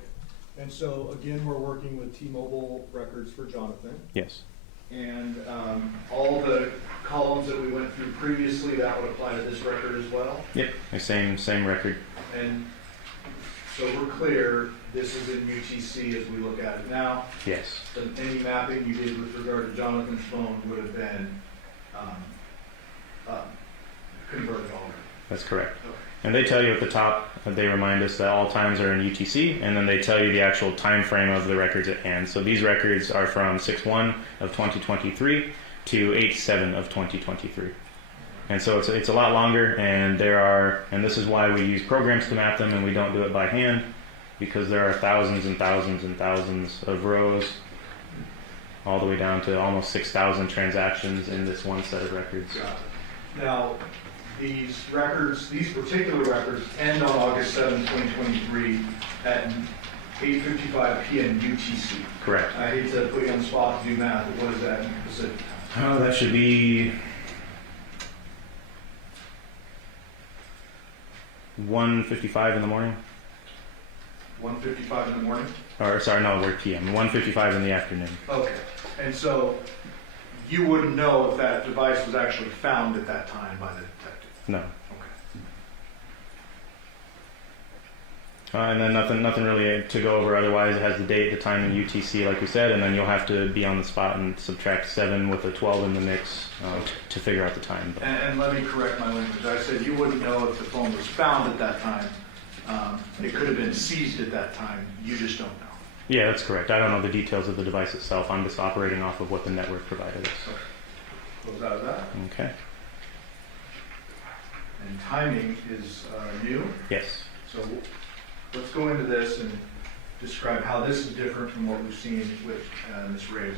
And so again, we're working with T-Mobile records for Jonathan. Yes. And all the columns that we went through previously, that would apply to this record as well? Yep, the same record. And so we're clear, this is in UTC as we look at it now. Yes. So any mapping you did with regard to Jonathan's phone would have been converted already. That's correct. Okay. And they tell you at the top, they remind us that all times are in UTC, and then they tell you the actual time frame of the records at hand. So these records are from 6/1 of 2023 to 8/7 of 2023. And so it's a lot longer, and this is why we use programs to map them, and we don't do it by hand, because there are thousands and thousands and thousands of rows, all the way down to almost 6,000 transactions in this one set of records. Got it. Now, these particular records end on August 7, 2023 at 8:55 p.m. UTC. Correct. I hate to put you on the spot to do math, but what is that in Pacific time? Oh, that should be 1:55 in the morning. 1:55 in the morning? Or sorry, no, we're PM. 1:55 in the afternoon. Okay. And so you wouldn't know if that device was actually found at that time by the detective? No. Okay. And then nothing really to go over otherwise. It has the date, the time, and UTC, like we said, and then you'll have to be on the spot and subtract 7 with a 12 in the mix to figure out the time. And let me correct my language. I said you wouldn't know if the phone was found at that time. It could have been seized at that time. You just don't know. Yeah, that's correct. I don't know the details of the device itself. I'm just operating off of what the network provided us. Close out of that. Okay. And timing is new. Yes. So let's go into this and describe how this is different from what we've seen with Ms. Ray's.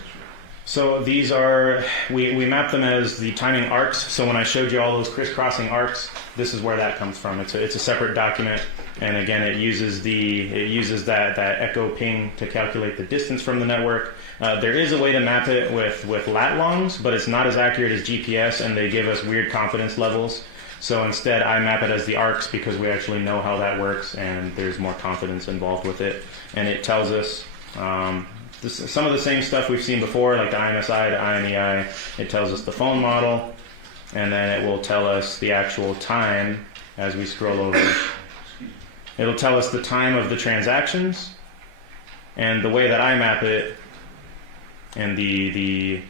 So these are, we map them as the timing arcs. So when I showed you all those crisscrossing arcs, this is where that comes from. It's a separate document. And again, it uses that echo ping to calculate the distance from the network. There is a way to map it with lat longs, but it's not as accurate as GPS, and they give us weird confidence levels. So instead, I map it as the arcs because we actually know how that works, and there's more confidence involved with it. And it tells us some of the same stuff we've seen before, like the IMSI, the IMEI. It tells us the phone model, and then it will tell us the actual time as we scroll over. It'll tell us the time of the transactions, and the way that I map it, and the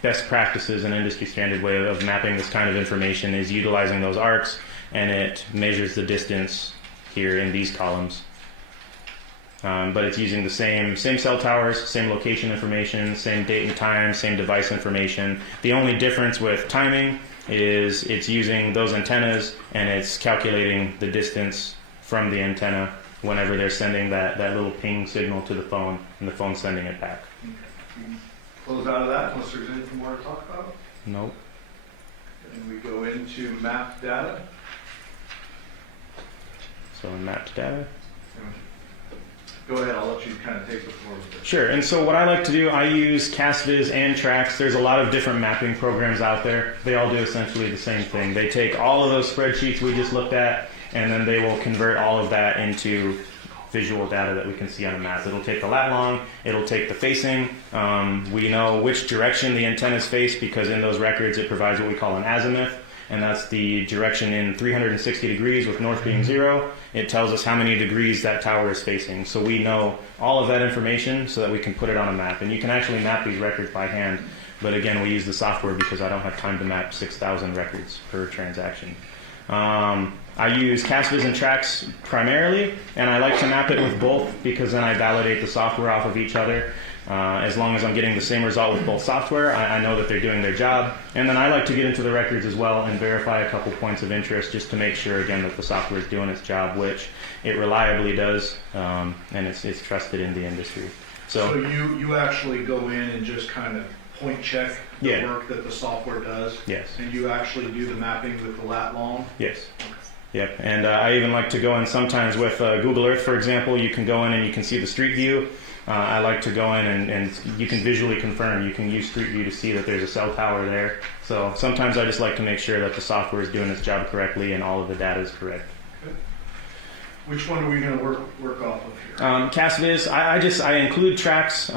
best practices and industry standard way of mapping this kind of information is utilizing those arcs, and it measures the distance here in these columns. But it's using the same cell towers, same location information, same date and time, same device information. The only difference with timing is it's using those antennas, and it's calculating the distance from the antenna whenever they're sending that little ping signal to the phone, and the phone's sending it back. Okay. We can close out of that unless there's anything more to talk about. Nope. And we go into mapped data. So in mapped data. Go ahead, I'll let you kind of take the floor with this. Sure, and so what I like to do, I use CastViz and Trax. There's a lot of different mapping programs out there. They all do essentially the same thing. They take all of those spreadsheets we just looked at, and then they will convert all of that into visual data that we can see on a map. It'll take the lat long, it'll take the facing. We know which direction the antennas face because in those records it provides what we call an azimuth, and that's the direction in 360 degrees with north being 0. It tells us how many degrees that tower is facing. So we know all of that information so that we can put it on a map. And you can actually map these records by hand. But again, we use the software because I don't have time to map 6,000 records per transaction. I use CastViz and Trax primarily, and I like to map it with both because then I validate the software off of each other. As long as I'm getting the same result with both software, I know that they're doing their job. And then I like to get into the records as well and verify a couple points of interest just to make sure, again, that the software is doing its job, which it reliably does, and it's trusted in the industry. So you actually go in and just kind of point check the Yeah. work that the software does? Yes. And you actually do the mapping with the lat long? Yes. Yep. And I even like to go in sometimes with Google Earth, for example. You can go in and you can see the street view. I like to go in and you can visually confirm. You can use Street View to see that there's a cell tower there. So sometimes I just like to make sure that the software is doing its job correctly and all of the data is correct. Okay. Which one are we going to work off of here? CastViz, I include Trax,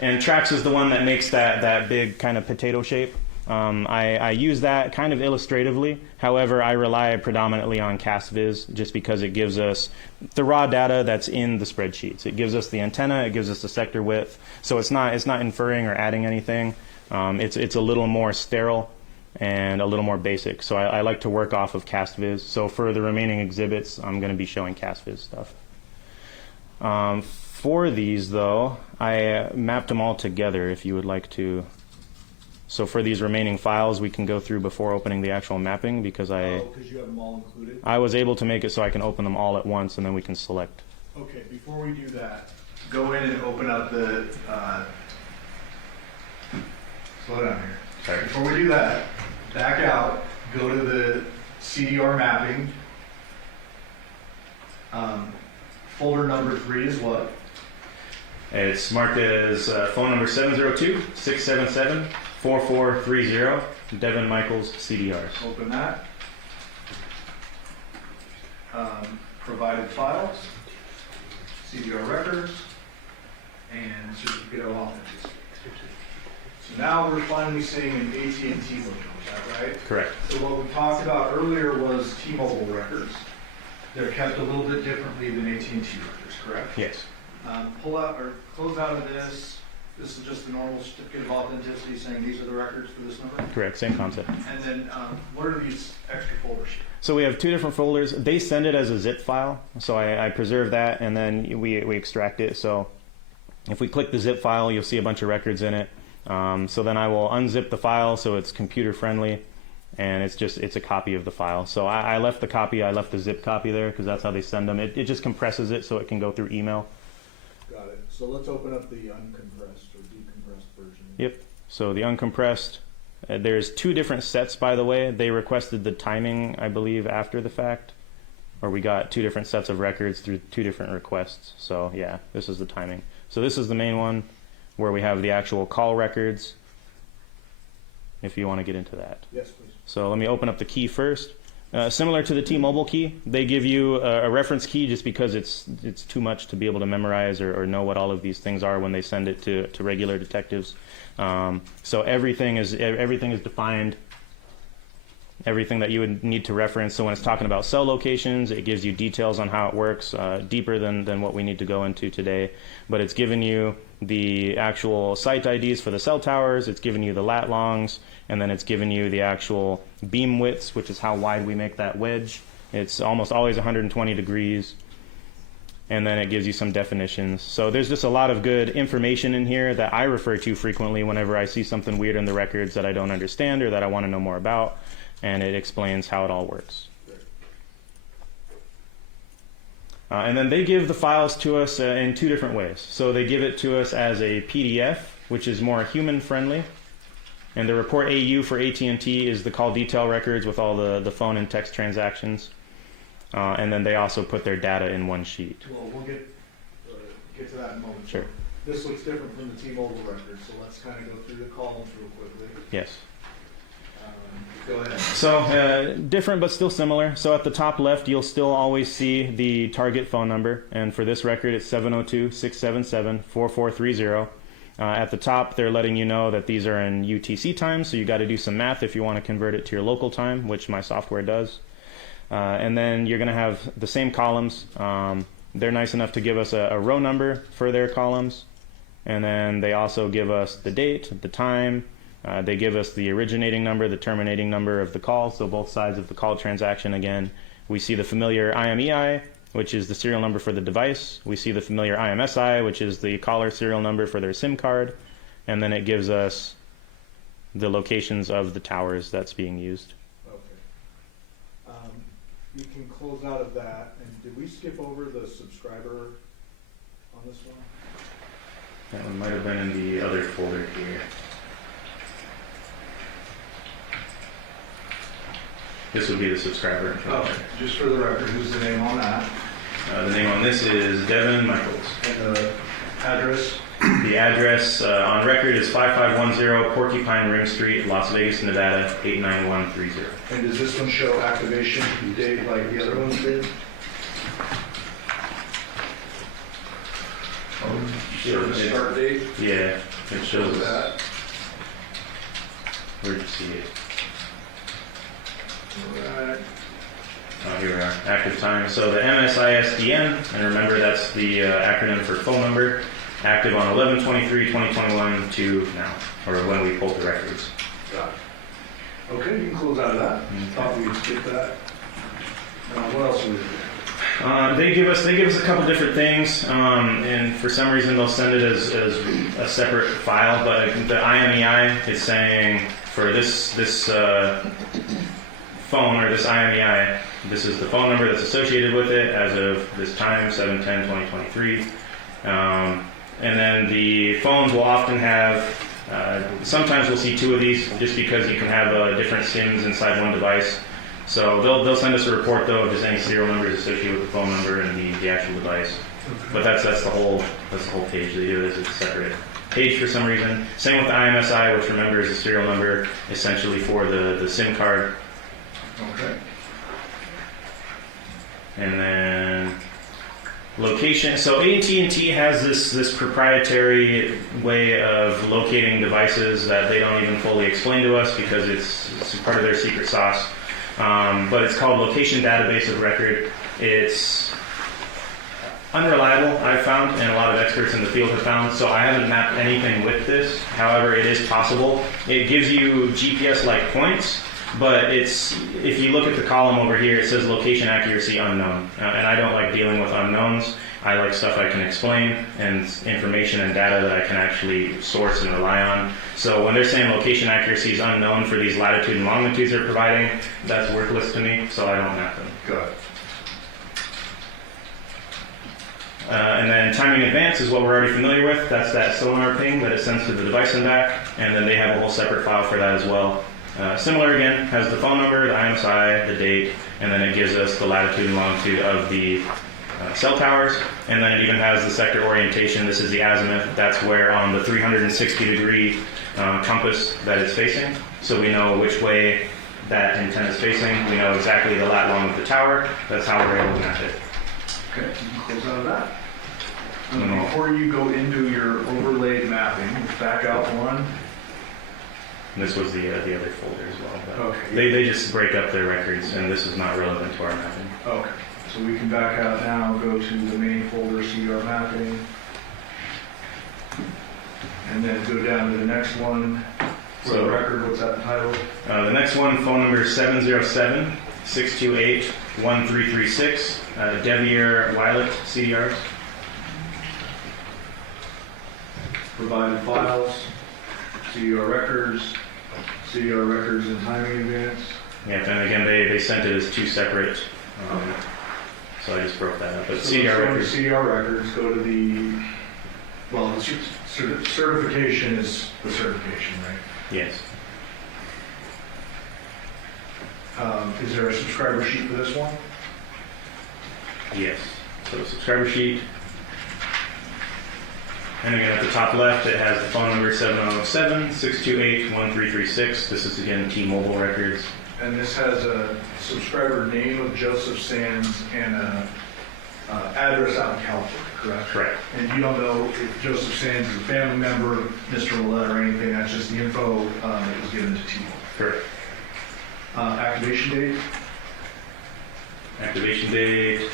and Trax is the one that makes that big kind of potato shape. I use that kind of illustratively. However, I rely predominantly on CastViz just because it gives us the raw data that's in the spreadsheets. It gives us the antenna, it gives us the sector width. So it's not inferring or adding anything. It's a little more sterile and a little more basic. So I like to work off of CastViz. So for the remaining exhibits, I'm going to be showing CastViz stuff. For these, though, I mapped them all together if you would like to. So for these remaining files, we can go through before opening the actual mapping because because you have them all included? I was able to make it so I can open them all at once and then we can select. Okay, before we do that, Go in and open up the, slow down here. Sorry. Before we do that, back out, go to the CDR mapping. Folder number 3 is what? It's marked as phone number 702-677-4430, Devyn Michaels, CDRs. Open that. Provided files, CDR records, and certificate of authenticity. So now we're finally seeing an AT&T logo, is that right? Correct. So what we talked about earlier was T-Mobile records. They're kept a little bit differently than AT&T records, correct? Yes. Pull out or close out of this. This is just the normal certificate of authenticity saying these are the records for this number. Correct. Same concept. And then what are these extra folders? So we have two different folders. They send it as a zip file, so I preserve that, and then we extract it. So if we click the zip file, you'll see a bunch of records in it. So then I will unzip the file so it's computer friendly, and it's a copy of the file. So I left the zip copy there because that's how they send them. It just compresses it so it can go through email. Got it. So let's open up the uncompressed or decompressed version. Yep. So the uncompressed, there's two different sets, by the way. They requested the timing, I believe, after the fact, or we got two different sets of records through two different requests. So yeah, this is the timing. So this is the main one where we have the actual call records, if you want to get into that. Yes, please. So let me open up the key first. Similar to the T-Mobile key, they give you a reference key just because it's too much to be able to memorize or know what all of these things are when they send it to regular detectives. So everything is defined, everything that you would need to reference. So when it's talking about cell locations, it gives you details on how it works, deeper than what we need to go into today. But it's given you the actual site IDs for the cell towers, it's given you the lat longs, and then it's given you the actual beam widths, which is how wide we make that wedge. It's almost always 120 degrees. And then it gives you some definitions. So there's just a lot of good information in here that I refer to frequently whenever I see something weird in the records that I don't understand or that I want to know more about. And it explains how it all works. And then they give the files to us in two different ways. So they give it to us as a PDF, which is more human friendly. And the report AU for AT&T is the call detail records with all the phone and text transactions. And then they also put their data in one sheet. Well, we'll get to that in a moment. Sure. This looks different from the T-Mobile record, so let's kind of go through the columns real quickly. Yes. Go ahead. So different but still similar. So at the top left, you'll still always see the target phone number. And for this record, it's 702-677-4430. At the top, they're letting you know that these are in UTC time, so you got to do some math if you want to convert it to your local time, which my software does. And then you're going to have the same columns. They're nice enough to give us a row number for their columns. And then they also give us the date, the time. They give us the originating number, the terminating number of the call, so both sides of the call transaction again. We see the familiar IMEI, which is the serial number for the device. We see the familiar IMSI, which is the caller serial number for their SIM card. And then it gives us the locations of the towers that's being used. Okay. You can close out of that. And did we skip over the subscriber on this one? That one might have been in the other folder here. This would be the subscriber information. Okay, just for the record, who's the name on that? The name on this is Devyn Michaels. And the address? The address on record is 5510 Porcupine Rim Street, Las Vegas, Nevada, 89130. And does this one show activation date like the other ones did? Service start date? Yeah, it shows that. Where'd you see it? Right. Here we are, active time. So the MSISDN, and remember that's the acronym for phone number, active on 11/23/2021 to now, or when we pulled the records. Got it. Okay, you can close out of that. Thought we would skip that. What else are we doing? They give us a couple different things, and for some reason they'll send it as a separate file. But the IMEI is saying for this phone or this IMEI, this is the phone number that's associated with it as of this time, 7/10/2023. And then the phones will often have. Sometimes we'll see two of these just because you can have different SIMs inside one device. So they'll send us a report though of just any serial numbers associated with the phone number and the the actual device. But that's the whole page. They do it as a separate page for some reason. Same with the IMSI, which remember is a serial number essentially for the SIM card. Okay. And then location. So AT&T has this proprietary way of locating devices that they don't even fully explain to us because it's part of their secret sauce. But it's called Location Database of Record. It's unreliable, I've found, and a lot of experts in the field have found, so I haven't mapped anything with this. However, it is possible. It gives you GPS-like points, but if you look at the column over here, it says location accuracy unknown. And I don't like dealing with unknowns. I like stuff I can explain and information and data that I can actually source and rely on. So when they're saying location accuracy is unknown for these latitude and longitudes they're providing, that's worthless to me, so I don't map them. Got it. And then timing advance is what we're already familiar with. That's that sonar ping that it sends to the device and back. And then they have a whole separate file for that as well. Similar again, has the phone number, the IMSI, the date, and then it gives us the latitude and longitude of the cell towers. And then it even has the sector orientation. This is the azimuth. That's where on the 360-degree compass that it's facing. So we know which way that antenna is facing. We know exactly the lat long of the tower. That's how we're able to map it. Okay, you can close out of that. Before you go into your overlaid mapping, back out one. And this was the other folder as well. But Okay. they just break up their records, and this is not relevant to our mapping. Okay, so we can back out now, go to the main folder, CDR mapping. And then go down to the next one. For the record, what's that title? The next one, phone number 707-628-1336. Devyn Willette, CDRs. Provided files, CDR records and timing advance. Yeah, and again, they sent it as two separate, so I just broke that up. But So CDR let's go to records. CDR records, go to the, well, the certification is the certification, right? Yes. Is there a subscriber sheet for this one? Yes. So subscriber sheet. And again, at the top left, it has the phone number 707-628-1336. This is again T-Mobile records. And this has a subscriber name of Joseph Sands and a address out in California, correct? Correct. And you don't know if Joseph Sands is a family member, Mr. Willette, or anything. That's just the info that was given to T-Mobile. Correct. Activation date? Activation date.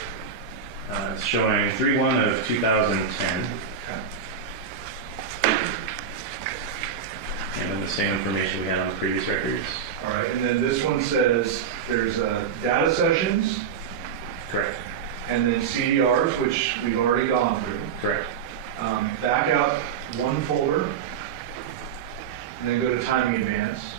It's showing 3/1/2010. And then the same information we had on the previous records. All right, and then this one says there's data sessions Correct. and then CDRs, which we've already gone through. Correct. Back out one folder and then go to timing advance.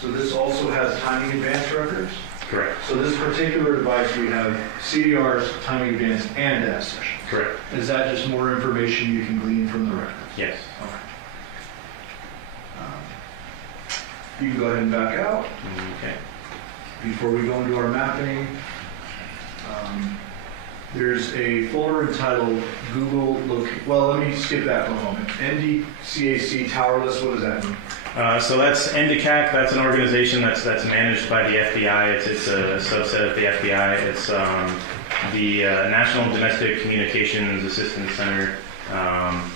So this also has timing advance records. Correct. So this particular device, we have CDRs, timing advance, and data sessions. Correct. Is that just more information you can glean from the records? Yes. Okay. You can go ahead and back out. Okay. Before we go into our mapping, there's a folder entitled Google well, let me skip that for a moment. NDCAC Tower List, what does that mean? So that's NDCAC. That's an organization that's managed by the FBI. It's a subset of the FBI. It's the National Domestic Communications Assistance Center,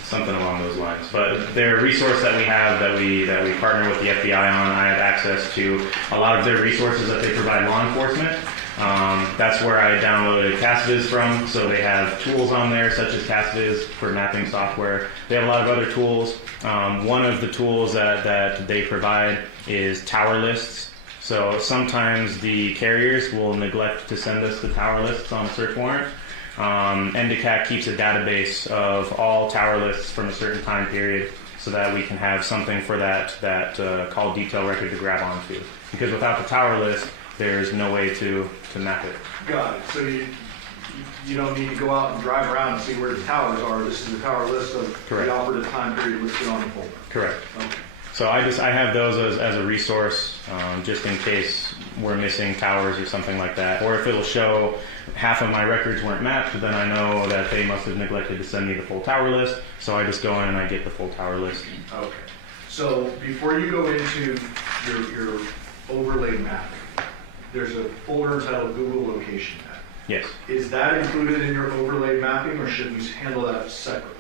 something along those lines. But they're a resource that we have that we partner with the FBI on. I have access to a lot of their resources that they provide law enforcement. That's where I downloaded CastViz from. So they have tools on there such as CastViz for mapping software. They have a lot of other tools. One of the tools that they provide is tower lists. So sometimes the carriers will neglect to send us the tower lists on a search warrant. NDCAC keeps a database of all tower lists from a certain time period so that we can have something for that call detail record to grab onto. Because without the tower list, there's no way to map it. Got it. So you don't need to go out and drive around and see where the towers are. This is the tower list of Correct. the operative time period listed on the folder. Correct. Okay. So I have those as a resource just in case we're missing towers or something like that. Or if it'll show half of my records weren't mapped, then I know that they must have neglected to send me the full tower list. So I just go in and I get the full tower list. Okay. So before you go into your overlay mapping, there's a folder entitled Google Location Map. Yes. Is that included in your overlay mapping, or should we handle that separately?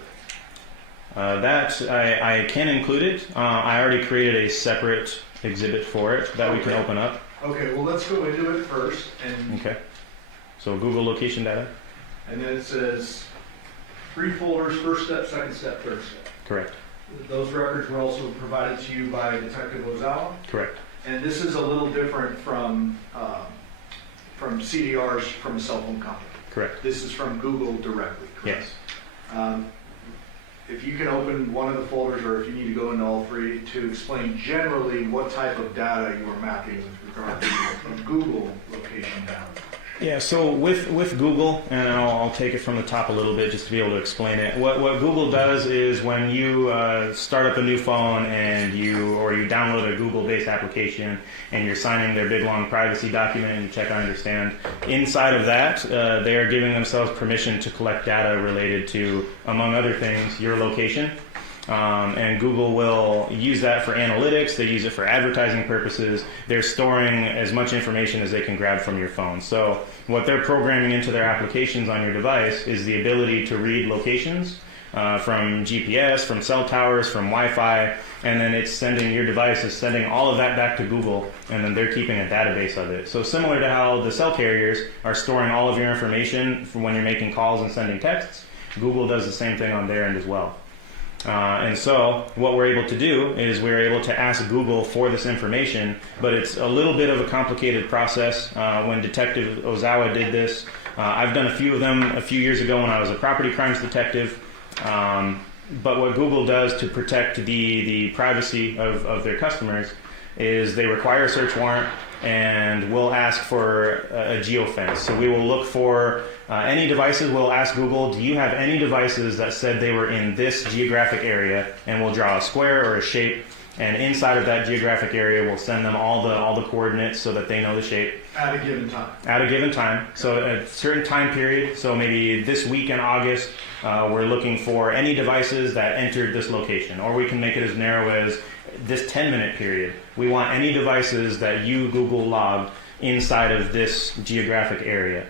That I can include it. I already created a separate exhibit for it that we can Okay. open up. Okay, well, let's go into it first, and Okay. So Google location data. then it says 3 folders, first step, second step, third step. Correct. Those records were also provided to you by Detective Ozawa, Correct. and this is a little different from CDRs from a cell phone company. Correct. This is from Google directly, correct? Yes. If you can open one of the folders, or if you need to go into all 3, to explain generally what type of data you are mapping with regard to Google location data. Yeah, so with Google, and I'll take it from the top a little bit just to be able to explain it. What Google does is when you start up a new phone and you download a Google-based application and you're signing their big long privacy document and you check I understand, inside of that they are giving themselves permission to collect data related to, among other things, your location. And Google will use that for analytics. They use it for advertising purposes. They're storing as much information as they can grab from your phone. So what they're programming into their applications on your device is the ability to read locations from GPS, from cell towers, from Wi-Fi, and then it's sending, your device is sending all of that back to Google, and then they're keeping a database of it. So similar to how the cell carriers are storing all of your information from when you're making calls and sending texts, Google does the same thing on their end as well. And so what we're able to do is we're able to ask Google for this information, but it's a little bit of a complicated process. When Detective Ozawa did this, I've done a few of them a few years ago when I was a property crimes detective. But what Google does to protect the privacy of their customers is they require a search warrant, and we'll ask for a geofence. So we will look for any devices. We'll ask Google, do you have any devices that said they were in this geographic area? And we'll draw a square or a shape, and inside of that geographic area we'll send them all the coordinates so that they know the shape. At a given time. At a given time. So at a certain time period, so maybe this week in August, we're looking for any devices that entered this location. Or we can make it as narrow as this 10-minute period. We want any devices that you, Google, logged inside of this geographic area.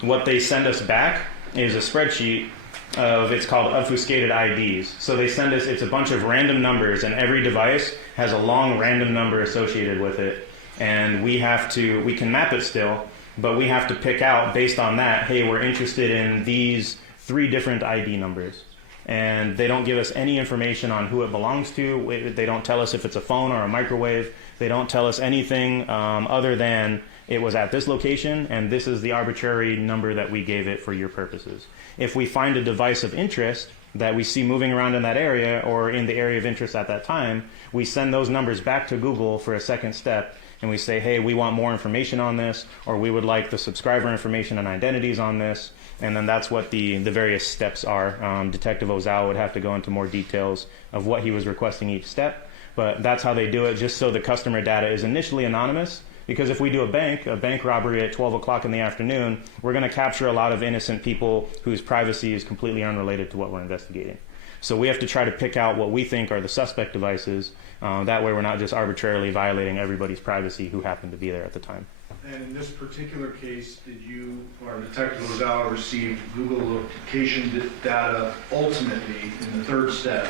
What they send us back is a spreadsheet of, it's called obfuscated IDs. So they send us, it's a bunch of random numbers, and every device has a long random number associated with it. And we can map it still, but we have to pick out based on that, hey, we're interested in these 3 different ID numbers. And they don't give us any information on who it belongs to. They don't tell us if it's a phone or a microwave. They don't tell us anything other than it was at this location and this is the arbitrary number that we gave it for your purposes. If we find a device of interest that we see moving around in that area or in the area of interest at that time, we send those numbers back to Google for a second step, and we say, hey, we want more information on this, or we would like the subscriber information and identities on this. And then that's what the various steps are. Detective Ozawa would have to go into more details of what he was requesting each step, but that's how they do it, just so the customer data is initially anonymous. Because if we do a bank robbery at 12 o'clock in the afternoon, we're going to capture a lot of innocent people whose privacy is completely unrelated to what we're investigating. So we have to try to pick out what we think are the suspect devices. That way we're not just arbitrarily violating everybody's privacy who happened to be there at the time. And in this particular case, did you or Detective Ozawa receive Google location data ultimately in the 3rd step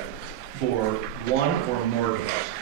for 1 or more devices?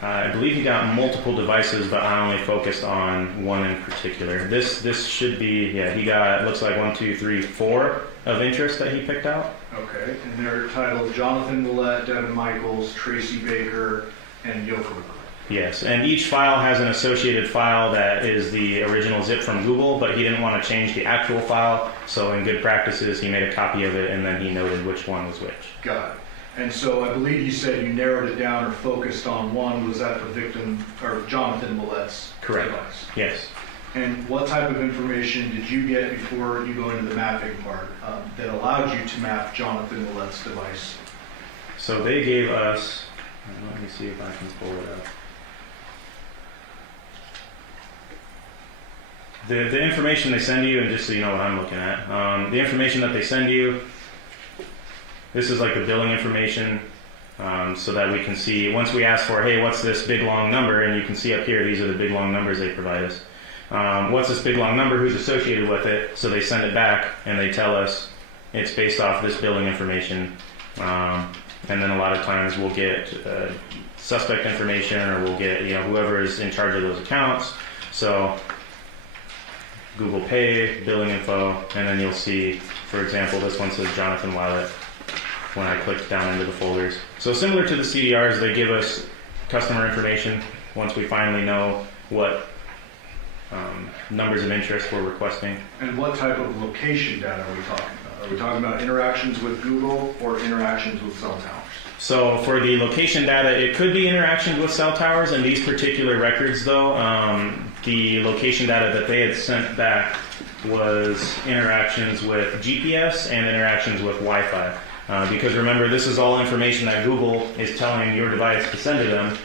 I believe he got multiple devices, but I only focused on one in particular. This should be, yeah, he got, looks like 1, 2, 3, 4 of interest that he picked out. Okay, and they're titled Jonathan Willette, Devyn Michaels, Tracy Baker, and Yokohama. Yes, and each file has an associated file that is the original zip from Google, but he didn't want to change the actual file, so in good practices, he made a copy of it, and then he noted which one was which. Got it. And so I believe you said you narrowed it down or focused on one. Was that the victim, or Jonathan Willette's Correct. device? Yes. And what type of information did you get before you go into the mapping part that allowed you to map Jonathan Willette's device? So they gave us, let me see if I can pull it up. The information they send you, and just so you know what I'm looking at, the information that they send you, this is like the billing information, so that we can see, once we ask for, hey, what's this big long number, and you can see up here, these are the big long numbers they provide us. What's this big long number, who's associated with it, so they send it back, and they tell us it's based off this billing information, and then a lot of times we'll get suspect information, or we'll get, whoever is in charge of those accounts. So Google Pay, billing info, and then you'll see, for example, this one says Jonathan Willette when I click down into the folders. So similar to the CDRs, they give us customer information once we finally know what numbers of interest we're requesting. And what type of location data are we talking about? Are we talking about interactions with Google or interactions with cell towers? So for the location data, it could be interactions with cell towers. And these particular records, though, the location data that they had sent back was interactions with GPS and interactions with Wi-Fi. Because remember, this is all information that Google is telling your device to send to them.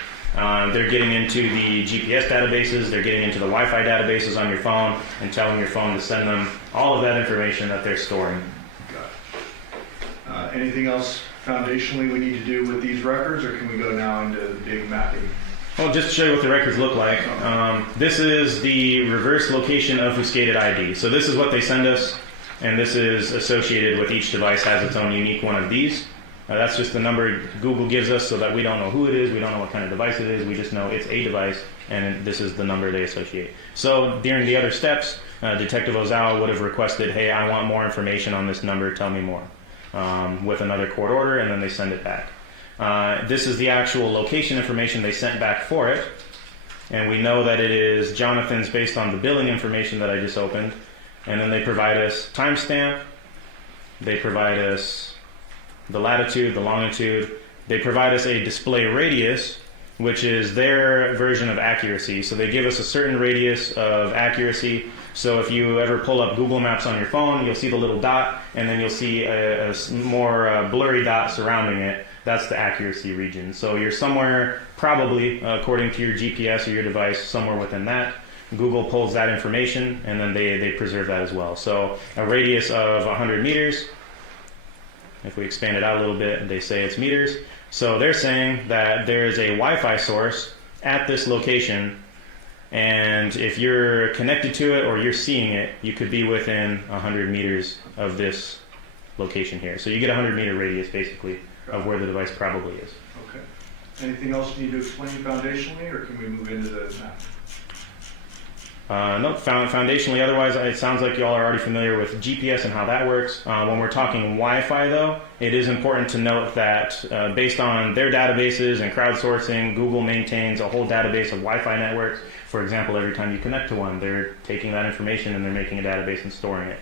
They're getting into the GPS databases, they're getting into the Wi-Fi databases on your phone, and telling your phone to send them all of that information that they're storing. Got it. Anything else foundationally we need to do with these records, or can we go now into the big mapping? Well, just to show you what the records look like, this is the reverse location obfuscated ID. So this is what they send us, and this is associated with each device, has its own unique one of these. That's just the number Google gives us so that we don't know who it is, we don't know what kind of device it is, we just know it's a device, and this is the number they associate. So during the other steps, Detective Ozawa would have requested, hey, I want more information on this number, tell me more, with another court order, and then they send it back. This is the actual location information they sent back for it, and we know that it is Jonathan's based on the billing information that I just opened, and then they provide us timestamp, they provide us the latitude, the longitude. They provide us a display radius, which is their version of accuracy. So they give us a certain radius of accuracy. So if you ever pull up Google Maps on your phone, you'll see the little dot, and then you'll see a more blurry dot surrounding it. That's the accuracy region. So you're somewhere, probably, according to your GPS or your device, somewhere within that. Google pulls that information, and then they preserve that as well. So a radius of 100 meters. If we expand it out a little bit, they say it's meters. So they're saying that there is a Wi-Fi source at this location, and if you're connected to it or you're seeing it, you could be within 100 meters of this location here. So you get a 100-meter radius, basically, of where the device probably is. Okay. Anything else you need to explain foundationally, or can we move into the map? No, foundationally, otherwise it sounds like y'all are already familiar with GPS and how that works. When we're talking Wi-Fi, though, it is important to note that based on their databases and crowdsourcing, Google maintains a whole database of Wi-Fi networks. For example, every time you connect to one, they're taking that information and they're making a database and storing it.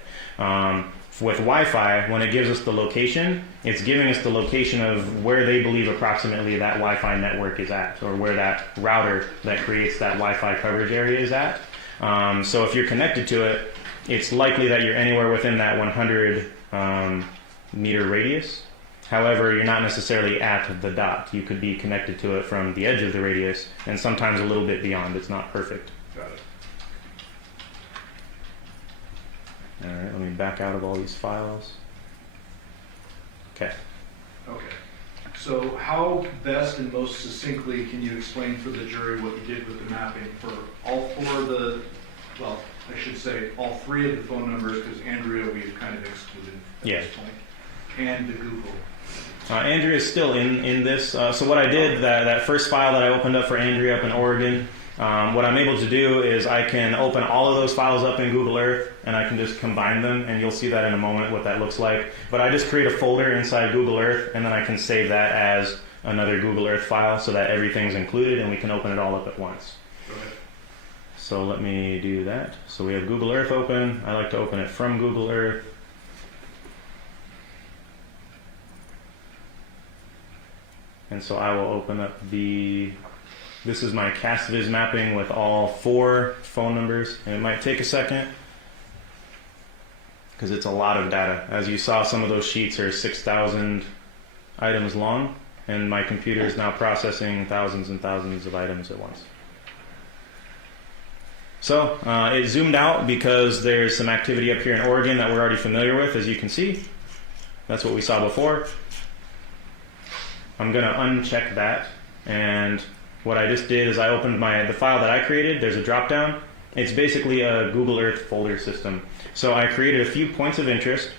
With Wi-Fi, when it gives us the location, it's giving us the location of where they believe approximately that Wi-Fi network is at, or where that router that creates that Wi-Fi coverage area is at. So if you're connected to it, it's likely that you're anywhere within that 100 meter radius. However, you're not necessarily at the dot. You could be connected to it from the edge of the radius, and sometimes a little bit beyond. It's not perfect. Got it. All right, let me back out of all these files. Okay. Okay. So how best and most succinctly can you explain for the jury what you did with the mapping for all four of the, well, I should say all three of the phone numbers, because Andrea we've kind of excluded at this point, and the Google? Andrea is still in this. So what I did, that first file that I opened up for Andrea up in Oregon, what I'm able to do is I can open all of those files up in Google Earth, and I can just combine them, and you'll see that in a moment what that looks like. But I just create a folder inside Google Earth, and then I can save that as another Google Earth file so that everything's included, and we can open it all up at once. Okay. So let me do that. So we have Google Earth open. I like to open it from Google Earth. And so I will open up this is my CastViz mapping with all 4 phone numbers, and it might take a second because it's a lot of data. As you saw, some of those sheets are 6,000 items long, and my computer is now processing thousands and thousands of items at once. So it zoomed out because there's some activity up here in Oregon that we're already familiar with, as you can see. That's what we saw before. I'm going to uncheck that, and what I just did is I opened the file that I created. There's a drop-down. It's basically a Google Earth folder system. So I created a few points of interest,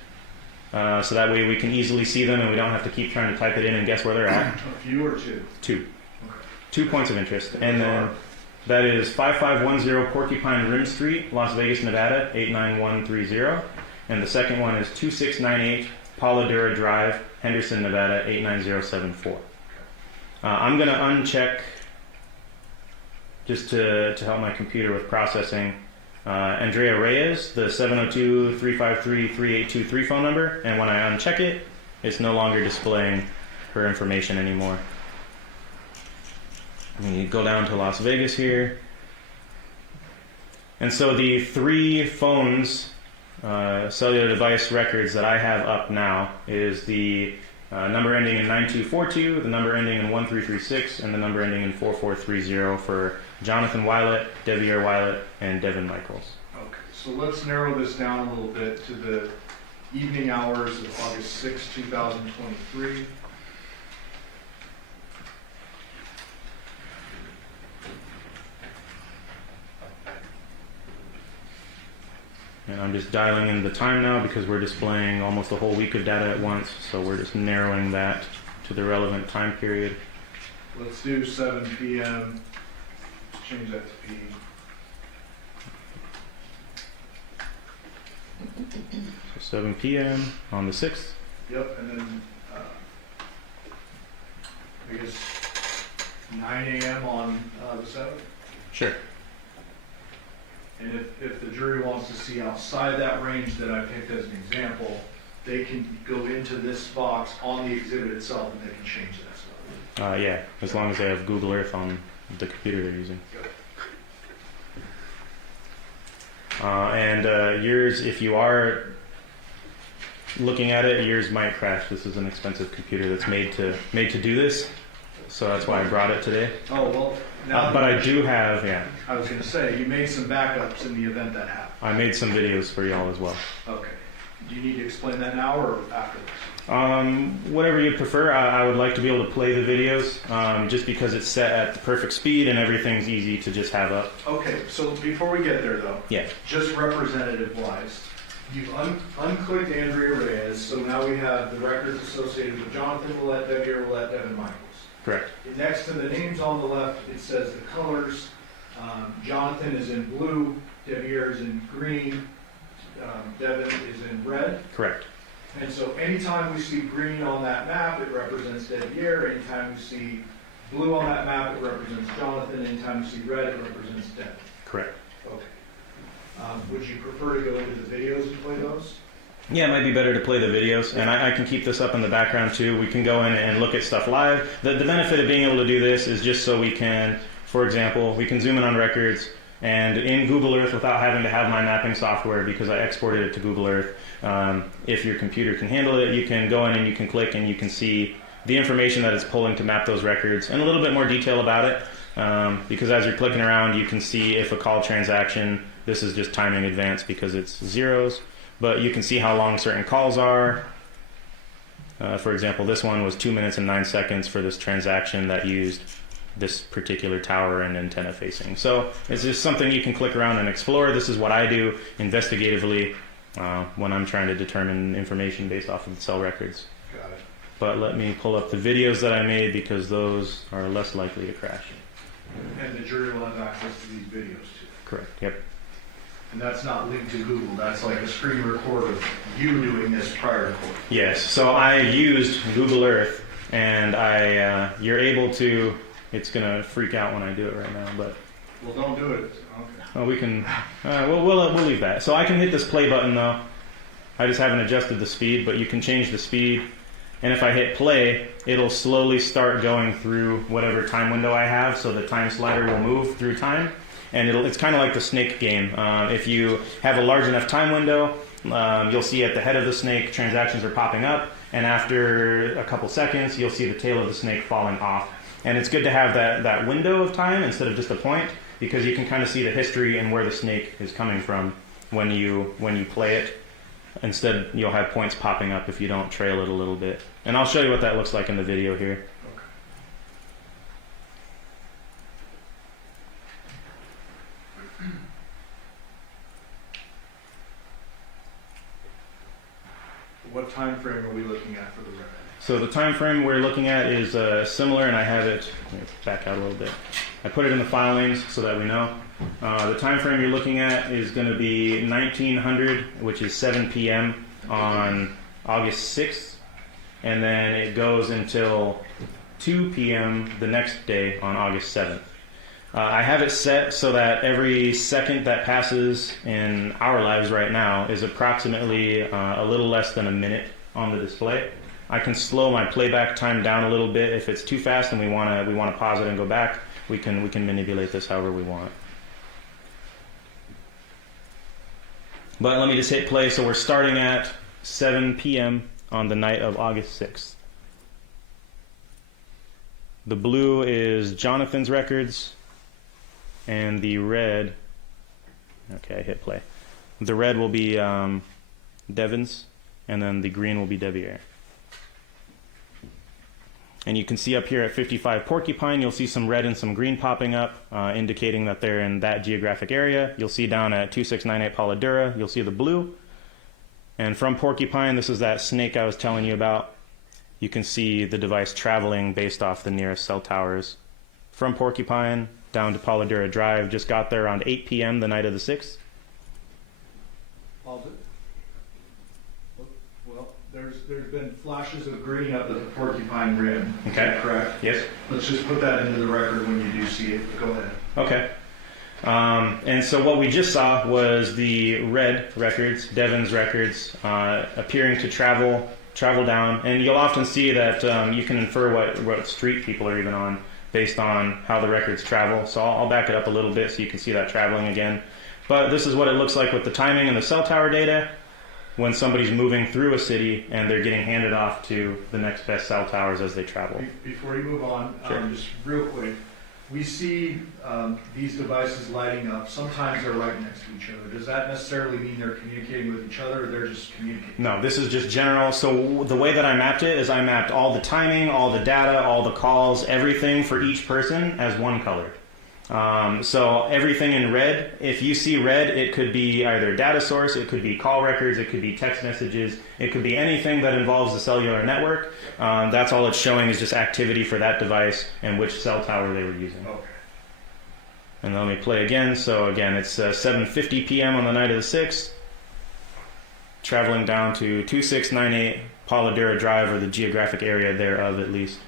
so that way we can easily see them and we don't have to keep trying to type it in and guess where they're at. A few or two? Two. Okay. 2 points of interest. And then that is 5510 Porcupine Rim Street, Las Vegas, Nevada, 89130. And the second one is 2698 Paula Dura Drive, Henderson, Nevada, 89074. I'm going to uncheck, just to help my computer with processing, Andrea Reyes, the 702-353-3823 phone number, and when I uncheck it, it's no longer displaying her information anymore. We go down to Las Vegas here. And so the 3 phones, cellular device records that I have up now is the number ending in 9242, the number ending in 1336, and the number ending in 4430 for Jonathan Willette, Devyn Willette, and Devyn Michaels. Okay, so let's narrow this down a little bit to the evening hours of August 6, 2023. And I'm just dialing in the time now because we're displaying almost a whole week of data at once, so we're just narrowing that to the relevant time period. Let's do 7 p.m. Change that to P. So 7 p.m. on the 6th. Yep, and then I guess 9 a.m. on the 7th. Sure. And if the jury wants to see outside that range that I picked as an example, they can go into this box on the exhibit itself and they can change that stuff. Yeah, as long as they have Google Earth on the computer they're using. And yours, if you are looking at it, yours might crash. This is an expensive computer that's made to do this, so that's why I brought it today. Oh, well, now. But I do have, I was going to say, you made some backups in the event that happened. I made some videos for y'all as well. Okay. Do you need to explain that now or afterwards? Whatever you prefer. I would like to be able to play the videos, just because it's set at the perfect speed and everything's easy to just have up. Okay, so before we get there though, Yeah. just representative-wise, you've unclicked Andrea Reyes, so now we have the records associated with Jonathan Willette, Devyn Willette, Devyn Michaels. Correct. Next to the names on the left, it says the colors. Jonathan is in blue, Devyn is in green, Devyn is in red. Correct. And so anytime we see green on that map, it represents Devyn. Anytime we see blue on that map, it represents Jonathan. Anytime we see red, it represents Devyn. Correct. Okay. Would you prefer to go into the videos and play those? Yeah, it might be better to play the videos, and I can keep this up in the background too. We can go in and look at stuff live. The benefit of being able to do this is just so we can, for example, we can zoom in on records, and in Google Earth without having to have my mapping software because I exported it to Google Earth. If your computer can handle it, you can go in and you can click and you can see the information that it's pulling to map those records and a little bit more detail about it, because as you're clicking around, you can see if a call transaction, this is just timing advance because it's zeros, but you can see how long certain calls are. For example, this one was 2 minutes and 9 seconds for this transaction that used this particular tower and antenna facing. So it's just something you can click around and explore. This is what I do investigatively when I'm trying to determine information based off of the cell records. Got it. But let me pull up the videos that I made because those are less likely to crash. And the jury will have access to these videos too. Correct. Yep. And that's not linked to Google. That's like a screen record of you doing this prior to court. Yes. So I used Google Earth, and you're able to. It's gonna freak out when I do it right now, but. Well, don't do it. Okay. Well, we can. We'll leave that. So I can hit this play button though. I just haven't adjusted the speed, but you can change the speed. And if I hit play, it'll slowly start going through whatever time window I have. So the time slider will move through time, and it's kind of like the snake game. If you have a large enough time window, you'll see at the head of the snake transactions are popping up, and after a couple seconds, you'll see the tail of the snake falling off. And it's good to have that window of time instead of just a point, because you can kind of see the history and where the snake is coming from when you play it. Instead, you'll have points popping up if you don't trail it a little bit. And I'll show you what that looks like in the video here. What time frame are we looking at for the red? So the time frame we're looking at is similar, and I have it, let me back out a little bit. I put it in the file names so that we know. The time frame you're looking at is going to be 1900, which is 7 p.m. on August 6th, and then it goes until 2 p.m. the next day on August 7th. I have it set so that every second that passes in our lives right now is approximately a little less than a minute on the display. I can slow my playback time down a little bit. If it's too fast and we want to pause it and go back, we can manipulate this however we want. But let me just hit play. So we're starting at 7 p.m. on the night of August 6th. The blue is Jonathan's records, and the red, okay, I hit play. The red will be Devyn's, and then the green will be Devyn. And you can see up here at 55 Porcupine, you'll see some red and some green popping up, indicating that they're in that geographic area. You'll see down at 2698 Polydura, you'll see the blue. And from Porcupine, this is that snake I was telling you about. You can see the device traveling based off the nearest cell towers. From Porcupine down to Polydura Drive, just got there around 8 p.m. the night of the 6th. Well, there's been flashes of green up at the Porcupine Rim. Okay. Correct? Yes. Let's just put that into the record when you do see it. Go ahead. Okay. And so what we just saw was the red records, Devyn's records, appearing to travel down. And you'll often see that you can infer what street people are even on based on how the records travel. So I'll back it up a little bit so you can see that traveling again. But this is what it looks like with the timing and the cell tower data when somebody's moving through a city and they're getting handed off to the next best cell towers as they travel. Before you move on, Sure. just real quick, we see these devices lighting up. Sometimes they're right next to each other. Does that necessarily mean they're communicating with each other, or they're just communicating? No, this is just general. So the way that I mapped it is I mapped all the timing, all the data, all the calls, everything for each person as one color. So everything in red, if you see red, it could be either data source, it could be call records, it could be text messages, it could be anything that involves the cellular network. That's all it's showing is just activity for that device and which cell tower they were using. Okay. And let me play again. So again, it's 7:50 p.m. on the night of the 6th, traveling down to 2698 Polydura Drive, or the geographic area thereof at least.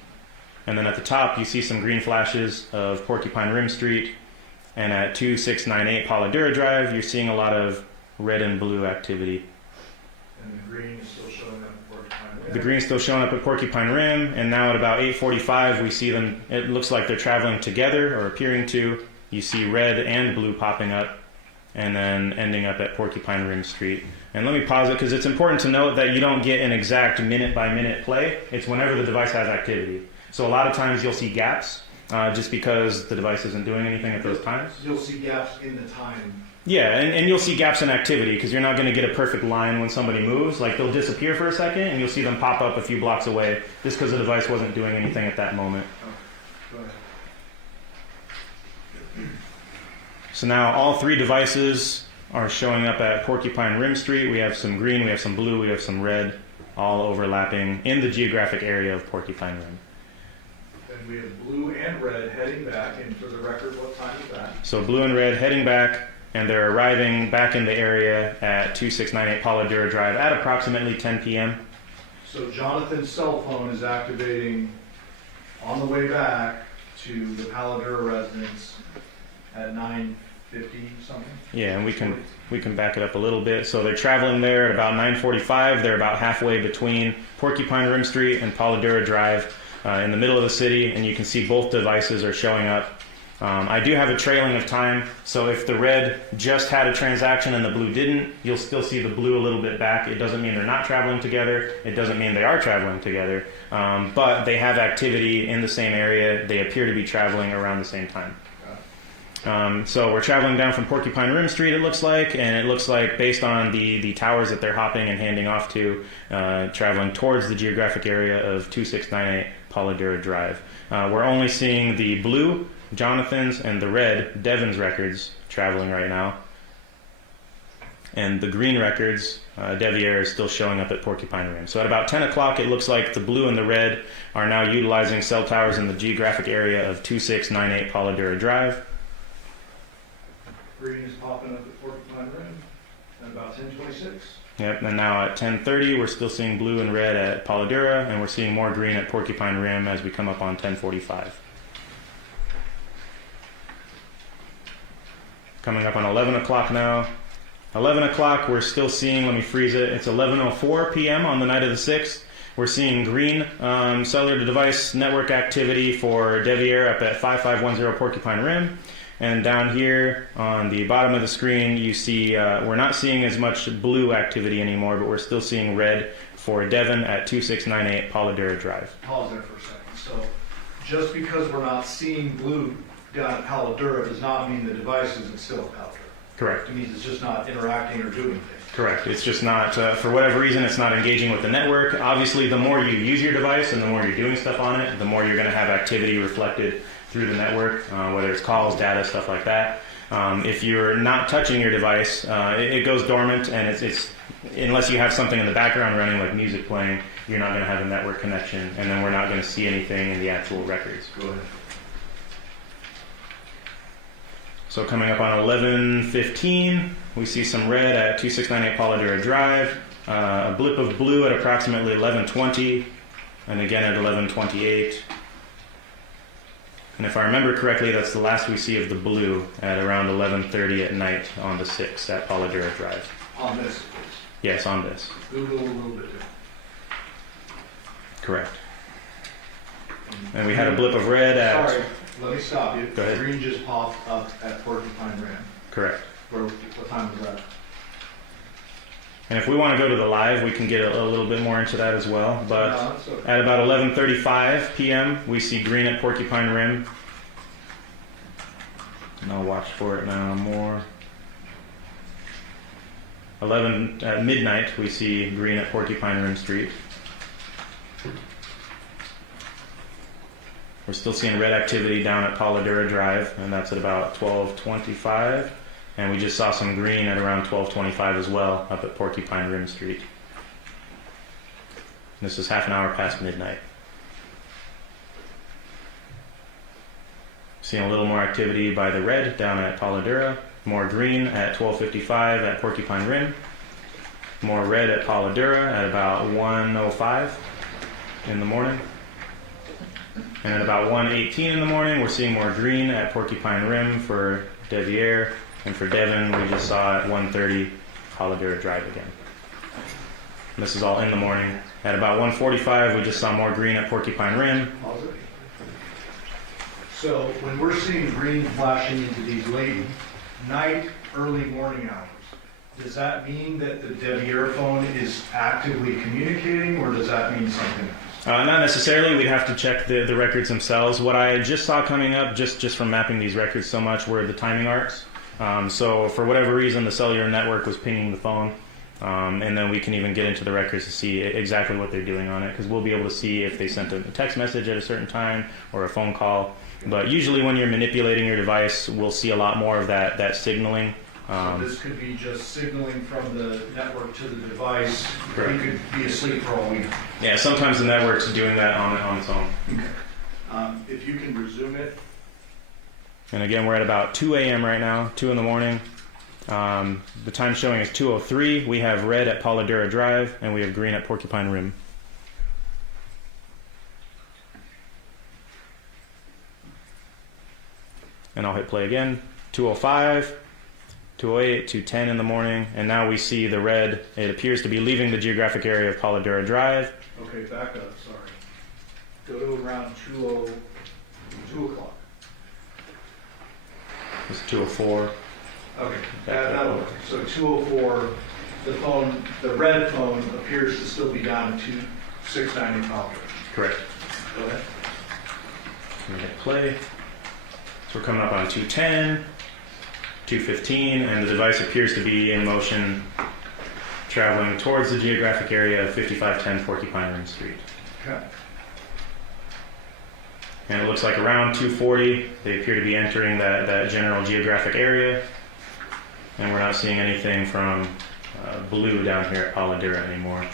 And then at the top, you see some green flashes of Porcupine Rim Street. And at 2698 Polydura Drive, you're seeing a lot of red and blue activity. And the green is still showing up at Porcupine Rim. The green's still showing up at Porcupine Rim. And now at about 8:45, we see them. It looks like they're traveling together, or appearing to. You see red and blue popping up, and then ending up at Porcupine Rim Street. And let me pause it, because it's important to note that you don't get an exact minute-by-minute play. It's whenever the device has activity. So a lot of times you'll see gaps, just because the device isn't doing anything at those times. You'll see gaps in the time. Yeah, and you'll see gaps in activity, because you're not going to get a perfect line when somebody moves. Like, they'll disappear for a second, and you'll see them pop up a few blocks away, just because the device wasn't doing anything at that moment. Go ahead. So now all three devices are showing up at Porcupine Rim Street. We have some green, we have some blue, we have some red, all overlapping in the geographic area of Porcupine Rim. And we have blue and red heading back, and for the record, what time is that? So blue and red heading back, and they're arriving back in the area at 2698 Polydura Drive at approximately 10 p.m. So Jonathan's cell phone is activating on the way back to the Polydura residence at 9:50 something? Yeah, and we can back it up a little bit. So they're traveling there at about 9:45. They're about halfway between Porcupine Rim Street and Polydura Drive, in the middle of the city, and you can see both devices are showing up. I do have a trailing of time, so if the red just had a transaction and the blue didn't, you'll still see the blue a little bit back. It doesn't mean they're not traveling together. It doesn't mean they are traveling together, but they have activity in the same area. They appear to be traveling around the same time. So we're traveling down from Porcupine Rim Street, it looks like, and it looks like based on the towers that they're hopping and handing off to, traveling towards the geographic area of 2698 Polladura Drive. We're only seeing the blue, Jonathan's, and the red, Devyn's records traveling right now. And the green records, Devier is still showing up at Porcupine Rim. So at about 10 o'clock, it looks like the blue and the red are now utilizing cell towers in the geographic area of 2698 Polladura Drive. Green is popping up at Porcupine Rim at about 10:26. Yep, and now at 10:30, we're still seeing blue and red at Polladura, and we're seeing more green at Porcupine Rim as we come up on 10:45. Coming up on 11 o'clock now. 11 o'clock, we're still seeing, let me freeze it, it's 11:04 p.m. on the night of the 6th. We're seeing green cellular device network activity for Devier up at 5510 Porcupine Rim. And down here on the bottom of the screen, you see we're not seeing as much blue activity anymore, but we're still seeing red for Devyn at 2698 Polladura Drive. Pause there for a second. So just because we're not seeing blue down at Polladura does not mean the device isn't still at Polladura. Correct. It means it's just not interacting or doing things. Correct. It's just not, for whatever reason, it's not engaging with the network. Obviously, the more you use your device and the more you're doing stuff on it, the more you're going to have activity reflected through the network, whether it's calls, data, stuff like that. If you're not touching your device, it goes dormant, and it's unless you have something in the background running like music playing, you're not going to have a network connection, and then we're not going to see anything in the actual records. Go ahead. So coming up on 11:15, we see some red at 2698 Polladura Drive, a blip of blue at approximately 11:20, and again at 11:28. And if I remember correctly, that's the last we see of the blue at around 11:30 at night on the 6th at Polladura Drive. On this, please. Yes, on this. Google a little bit different. Correct. And we had a blip of red at... Sorry, let me stop you. Go ahead. Green just popped up at Porcupine Rim. Correct. What time was that? And if we want to go to the live, we can get a little bit more into that as well. But No, it's okay. at about 11:35 p.m., we see green at Porcupine Rim. And I'll watch for it now more. At midnight, we see green at Porcupine Rim Street. We're still seeing red activity down at Polladura Drive, and that's at about 12:25. And we just saw some green at around 12:25 as well up at Porcupine Rim Street. This is half an hour past midnight. Seeing a little more activity by the red down at Polladura. More green at 12:55 at Porcupine Rim. More red at Polladura at about 1:05 in the morning. And at about 1:18 in the morning, we're seeing more green at Porcupine Rim for Devier. And for Devyn, we just saw at 1:30 Polladura Drive again. And this is all in the morning. At about 1:45, we just saw more green at Porcupine Rim. Pause it. So when we're seeing green flashing into these late night, early morning hours, does that mean that the Devier phone is actively communicating, or does that mean something else? Not necessarily. We'd have to check the records themselves. What I just saw coming up, just from mapping these records so much, were the timing arcs. So for whatever reason, the cellular network was pinging the phone. And then we can even get into the records to see exactly what they're doing on it, because we'll be able to see if they sent a text message at a certain time or a phone call. But usually when you're manipulating your device, we'll see a lot more of that signaling. So this could be just signaling from the network to the device. Correct. You could be asleep for all we know. Yeah, sometimes the network's doing that on its own. If you can resume it. And again, we're at about 2 a.m. right now, 2 in the morning. The time showing is 2:03. We have red at Polladura Drive, and we have green at Porcupine Rim. And I'll hit play again. 2:05, 2:08, 2:10 in the morning, and now we see the red. It appears to be leaving the geographic area of Polladura Drive. Okay, back up, sorry. Go to around 2 o'clock. It's 2:04. Okay, that'll work. So 2:04, the red phone appears to still be down at 2690 Polladura. Correct. Go ahead. I'm gonna hit play. So we're coming up on 210, 215, and the device appears to be in motion, traveling towards the geographic area of 5510 Porcupine Rim Street. Okay. And it looks like around 240, they appear to be entering that general geographic area. And we're not seeing anything from blue down here at Polladura anymore.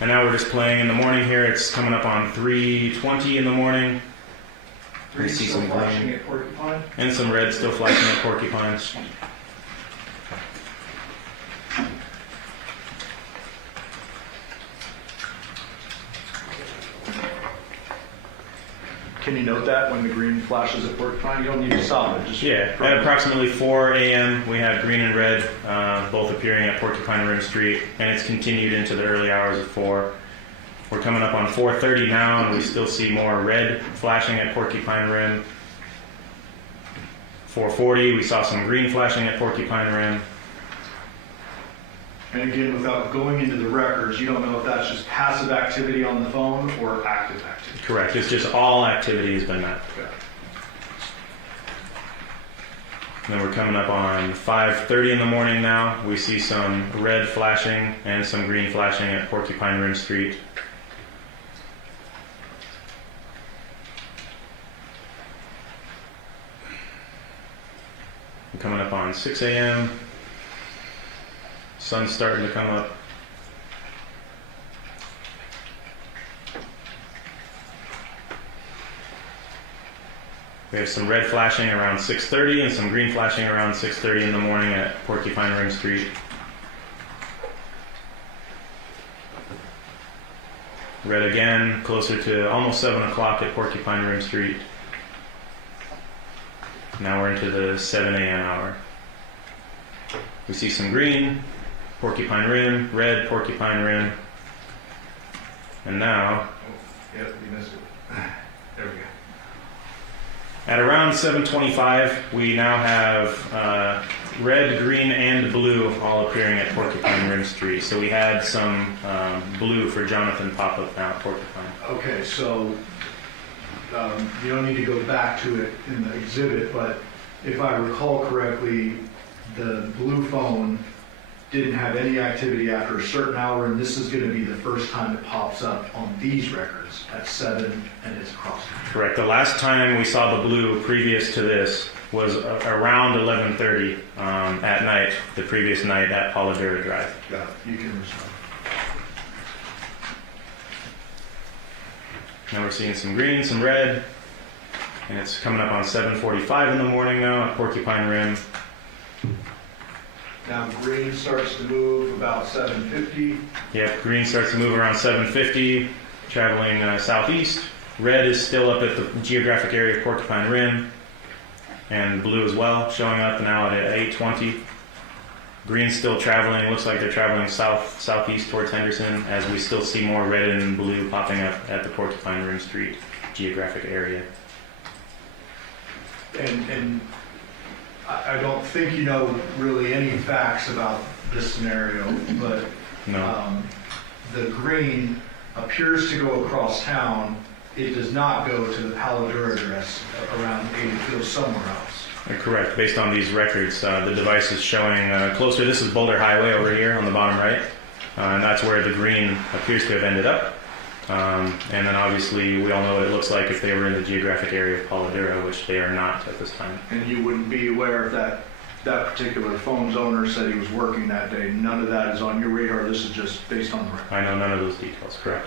And now we're just playing in the morning here. It's coming up on 3:20 in the morning. We see Still some flashing green at Porcupine? and some red still flashing at Porcupines. Can you note that when the green flashes at Porcupine? You don't need to stop it, just... Yeah, at approximately 4 a.m. we had green and red both appearing at Porcupine Rim Street, and it's continued into the early hours of 4. We're coming up on 4:30 now, and we still see more red flashing at Porcupine Rim. 4:40, we saw some green flashing at Porcupine Rim. And again, without going into the records, you don't know if that's just passive activity on the phone or active activity. Correct, it's just all activity has been met. Okay. And then we're coming up on 5:30 in the morning now. We see some red flashing and some green flashing at Porcupine Rim Street. We're coming up on 6 a.m. Sun's starting to come up. We have some red flashing around 6:30 and some green flashing around 6:30 in the morning at Porcupine Rim Street. Red again, closer to almost 7 o'clock at Porcupine Rim Street. Now we're into the 7 a.m. hour. We see some green, Porcupine Rim, red, Porcupine Rim. And now, Yep, you missed it. There we go. at around 7:25, we now have red, green, and blue all appearing at Porcupine Rim Street. So we had some blue for Jonathan pop up now at Porcupine. Okay, so you don't need to go back to it in the exhibit, but if I recall correctly, the blue phone didn't have any activity after a certain hour, and this is going to be the first time it pops up on these records at 7, and it's across. Correct. The last time we saw the blue previous to this was around 11:30 at night, the previous night at Polladura Drive. Got it. You can respond. Now we're seeing some green, some red, and it's coming up on 7:45 in the morning now at Porcupine Rim. Now green starts to move about 7:50. Yep, green starts to move around 7:50, traveling southeast. Red is still up at the geographic area of Porcupine Rim, and blue as well, showing up now at 8:20. Green's still traveling, looks like they're traveling southeast towards Henderson, as we still see more red and blue popping up at the Porcupine Rim Street geographic area. And I don't think you know really any facts about this scenario, but No. the green appears to go across town. It does not go to the Polladura address around 8. It goes somewhere else. Correct. Based on these records, the device is showing closer. This is Boulder Highway over here on the bottom right, and that's where the green appears to have ended up. And then obviously we all know what it looks like if they were in the geographic area of Polladura, which they are not at this time. And you wouldn't be aware of that particular phone's owner said he was working that day. None of that is on your radar. This is just based on the record. I know none of those details. Correct.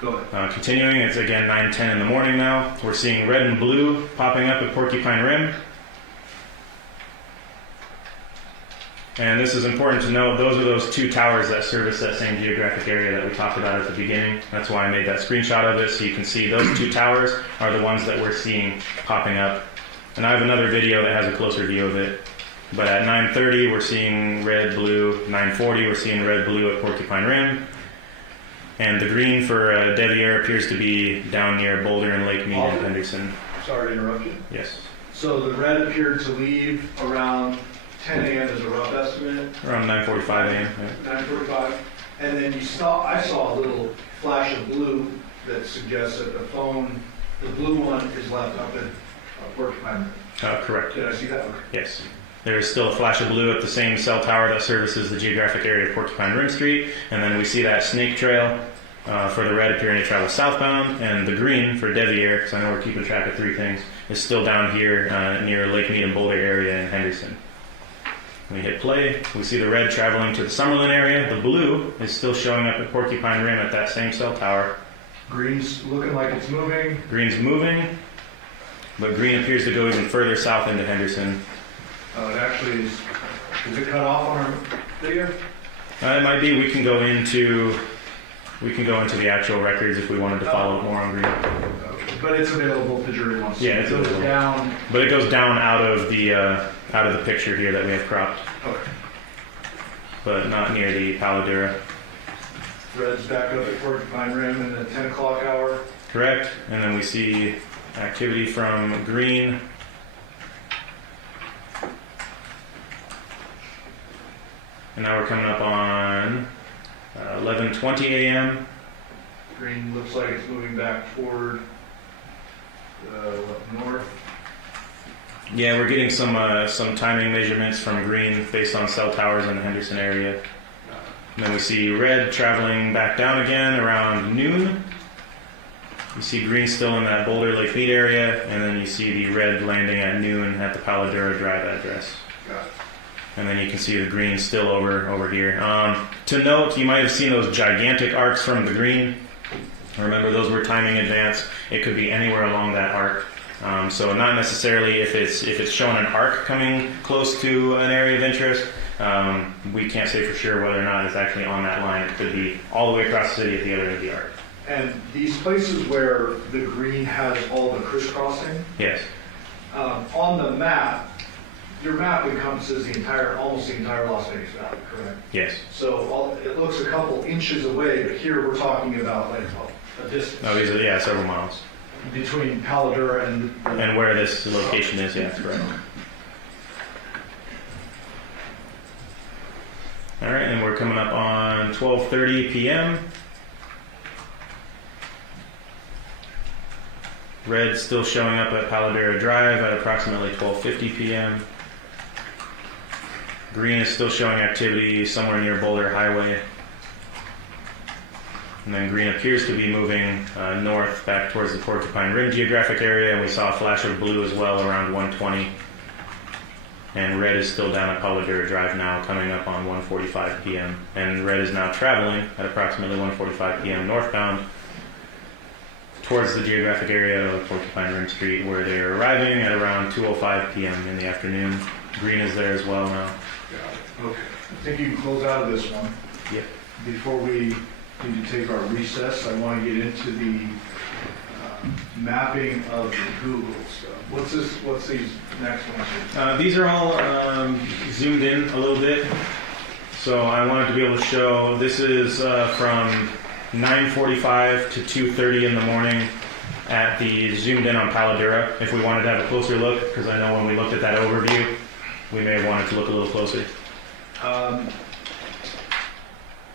Go ahead. Continuing, it's again 9:10 in the morning now. We're seeing red and blue popping up at Porcupine Rim. And this is important to note, those are those 2 towers that service that same geographic area that we talked about at the beginning. That's why I made that screenshot of it, so you can see those 2 towers are the ones that we're seeing popping up. And I have another video that has a closer view of it. But at 9:30, we're seeing red, blue. 9:40, we're seeing red, blue at Porcupine Rim. And the green for Devyn appears to be down near Boulder and Lake Mead and Henderson. Sorry to interrupt you. Yes. So the red appeared to leave around 10 a.m. is a rough estimate, Around 9:45 a.m. 9:45. And then I saw a little flash of blue that suggests that the phone The blue one is left up at Porcupine. Correct. Did I see that? Okay. Yes. There is still a flash of blue at the same cell tower that services the geographic area of Porcupine Rim Street, and then we see that snake trail for the red appearing to travel southbound, and the green for Devier, because I know we're keeping track of three things, is still down here near Lake Mead and Boulder area in Henderson. We hit play, we see the red traveling to the Summerlin area. The blue is still showing up at Porcupine Rim at that same cell tower. Green's looking like it's moving. Green's moving, but green appears to go even further south into Henderson. It actually is it cut off on our video? It might be. We can go into the actual records if we wanted to follow more on green. Okay. But it's available if the jury wants to. Yeah, it's It goes available. down. But it goes down out of the picture here that we have cropped, Okay. but not near the Paladura. Red's back up at Porcupine Rim in the 10 o'clock hour. Correct. And then we see activity from green. And now we're coming up on 11:20 a.m. Green looks like it's moving back toward north. Yeah, we're getting some timing measurements from green based on cell towers in the Henderson area. And then we see red traveling back down again around noon. You see green still in that Boulder Lake Mead area, and then you see the red landing at noon at the Paladura Drive address. Got it. And then you can see the green still over here. To note, you might have seen those gigantic arcs from the green. Remember, those were timing advance. It could be anywhere along that arc. So not necessarily if it's showing an arc coming close to an area of interest. We can't say for sure whether or not it's actually on that line. It could be all the way across the city at the other end of the arc. And these places where the green has all the crisscrossing, Yes. on the map, your map encompasses almost the entire Las Vegas Valley, correct? Yes. So it looks a couple inches away, but here we're talking about like a distance Oh, these are several miles. between Paladura and And where this location is, yeah, that's correct. All right, and we're coming up on 12:30 p.m. Red still showing up at Paladura Drive at approximately 12:50 p.m. Green is still showing activity somewhere near Boulder Highway. And then green appears to be moving north back towards the Porcupine Rim geographic area, and we saw a flash of blue as well around 1:20. And red is still down at Paladura Drive now, coming up on 1:45 p.m. And red is now traveling at approximately 1:45 p.m. northbound towards the geographic area of Porcupine Rim Street, where they're arriving at around 2:05 p.m. in the afternoon. Green is there as well now. Okay. I think you can close out of this one. Yep. Before we need to take our recess, I want to get into the mapping of the Google stuff. What's these next ones? These are all zoomed in a little bit. So I wanted to be able to show, this is from 9:45 to 2:30 in the morning at the zoomed in on Paladura. If we wanted to have a closer look, because I know when we looked at that overview, we may have wanted to look a little closer.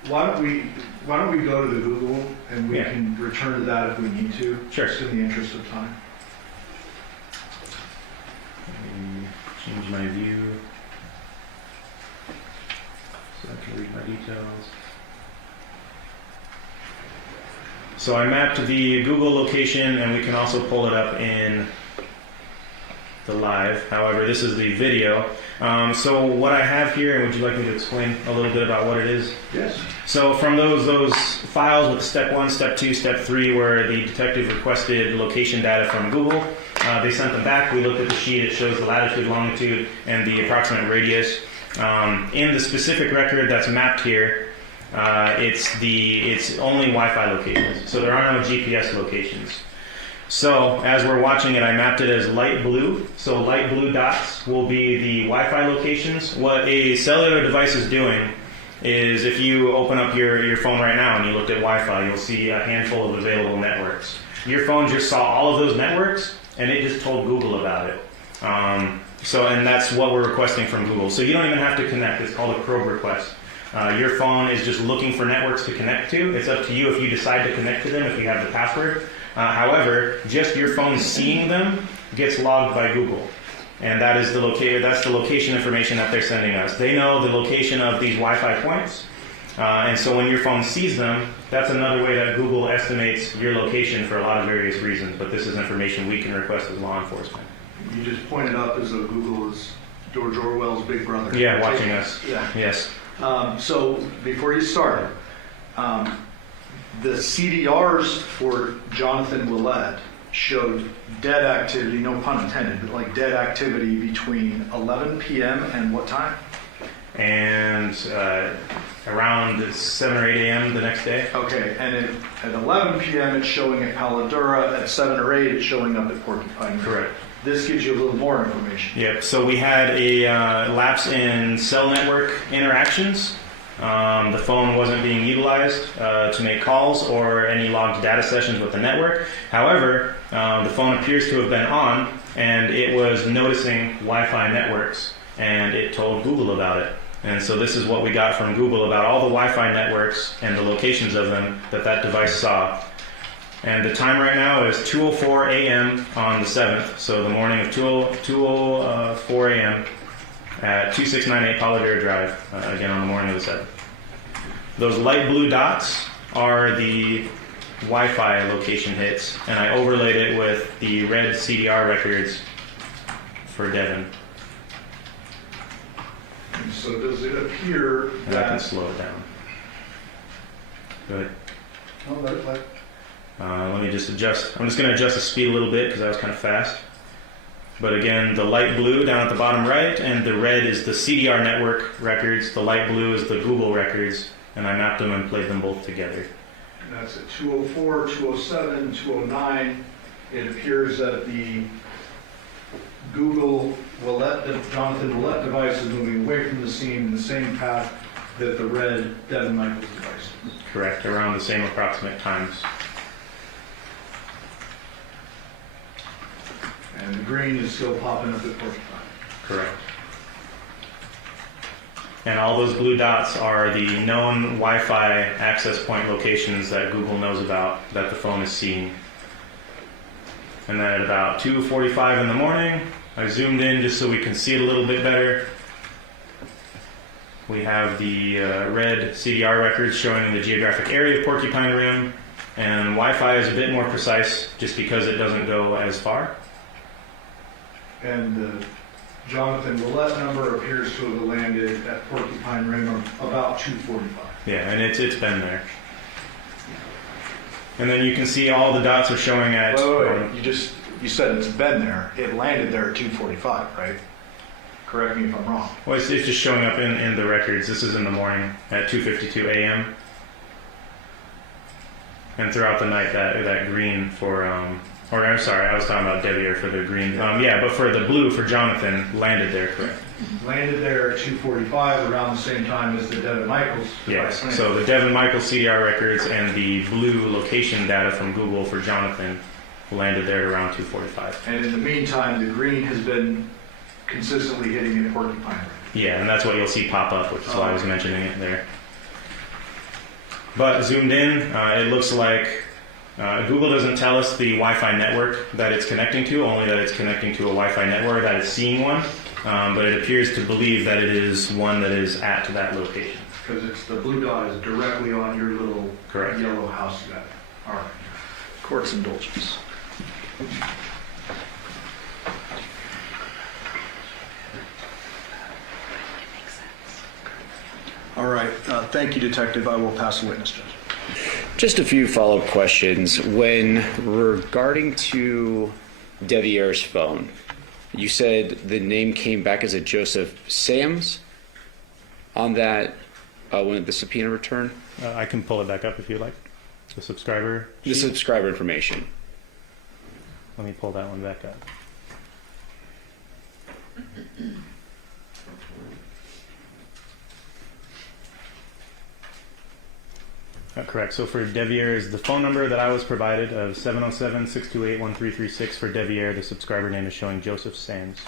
Why don't we go to the Google and we Yeah. can return to that if we need to? Sure. Just in the interest of time. Change my view so I can read my details. So I mapped the Google location, and we can also pull it up in the live. However, this is the video. So what I have here, and would you like me to explain a little bit about what it is? Yes. So from those files with step 1, step 2, step 3, where the detective requested location data from Google, they sent them back. We looked at the sheet. It shows the latitude, longitude, and the approximate radius. In the specific record that's mapped here, it's only Wi-Fi locations. So there are no GPS locations. So as we're watching it, I mapped it as light blue. So light blue dots will be the Wi-Fi locations. What a cellular device is doing is, if you open up your phone right now and you looked at Wi-Fi, you'll see a handful of available networks. Your phone just saw all of those networks, and it just told Google about it. And that's what we're requesting from Google. So you don't even have to connect. It's called a probe request. Your phone is just looking for networks to connect to. It's up to you if you decide to connect to them, if you have the password. However, just your phone seeing them gets logged by Google. And that is that's the location information that they're sending us. They know the location of these Wi-Fi points. And so when your phone sees them, that's another way that Google estimates your location for a lot of various reasons. But this is information we can request as law enforcement. You just pointed out as though Google is George Orwell's big brother. Yeah, watching us. Yeah. Yes. So before you started, the CDRs for Jonathan Willette showed dead activity, no pun intended, but like dead activity between 11 p.m. and what time? And around 7 or 8 a.m. the next day. Okay, and at 11 p.m. it's showing at Paladura, at 7 or 8 it's showing up at Porcupine. Correct. This gives you a little more information. Yep. So we had a lapse in cell network interactions. The phone wasn't being utilized to make calls or any logged data sessions with the network. However, the phone appears to have been on, and it was noticing Wi-Fi networks, and it told Google about it. And so this is what we got from Google about all the Wi-Fi networks and the locations of them that device saw. And the time right now is 2:04 a.m. on the 7th, so the morning of 2:04 a.m. at 2698 Paladura Drive, again on the morning of the 7th. Those light blue dots are the Wi-Fi location hits, and I overlaid it with the red CDR records for Devyn. And so does it appear And I can that... slow it down. Good. Oh, that, Let me just adjust. I'm just going to adjust the speed a little bit because that was kind of fast. But again, the light blue down at the bottom right, and the red is the CDR network records. The light blue is the Google records, and I mapped them and played them both together. That's at 2:04, 2:07, 2:09. It appears that the Google Jonathan Willette device is moving away from the scene in the same path that the red Devyn Michaels device is. Correct, around the same approximate times. And the green is still popping up at Porcupine. Correct. And all those blue dots are the known Wi-Fi access point locations that Google knows about that the phone is seeing. And then at about 2:45 in the morning, I zoomed in just so we can see it a little bit better. We have the red CDR records showing the geographic area of Porcupine Rim, and Wi-Fi is a bit more precise just because it doesn't go as far. And the Jonathan Willette number appears to have landed at Porcupine Rim about 2:45. Yeah, and it's been there. And then you can see all the dots are showing at... Wait. You said it's been there. It landed there at 2:45, right? Correct me if I'm wrong. Well, it's just showing up in the records. This is in the morning at 2:52 a.m. And throughout the night, that green for... or I'm sorry, I was talking about Devyn for the green. Yeah, but for the blue for Jonathan, landed there, correct. Landed there at 2:45 around the same time as the Devyn Michaels device Yes, landed. so the Devyn Michaels CDR records and the blue location data from Google for Jonathan landed there at around 2:45. And in the meantime, the green has been consistently hitting at Porcupine Rim. Yeah, and that's what you'll see pop up, which is why I was mentioning it there. But zoomed in, it looks like Google doesn't tell us the Wi-Fi network that it's connecting to, only that it's connecting to a Wi-Fi network, that it's seeing one. But it appears to believe that it is one that is at that location. Because it's the blue dot is directly on your little Correct. yellow house you got. All right. Court's indulgence. All right, thank you, Detective. I will pass the witness, Judge. Just a few follow-up questions. When regarding to Devier's phone, you said the name came back as a Joseph Sams on that when the subpoena returned? I can pull it back up if you like. The subscriber. The subscriber information. Let me pull that one back up. Correct. So for Devier's, the phone number that I was provided of 707-628-1336 for Devier, the subscriber name is showing Joseph Sands.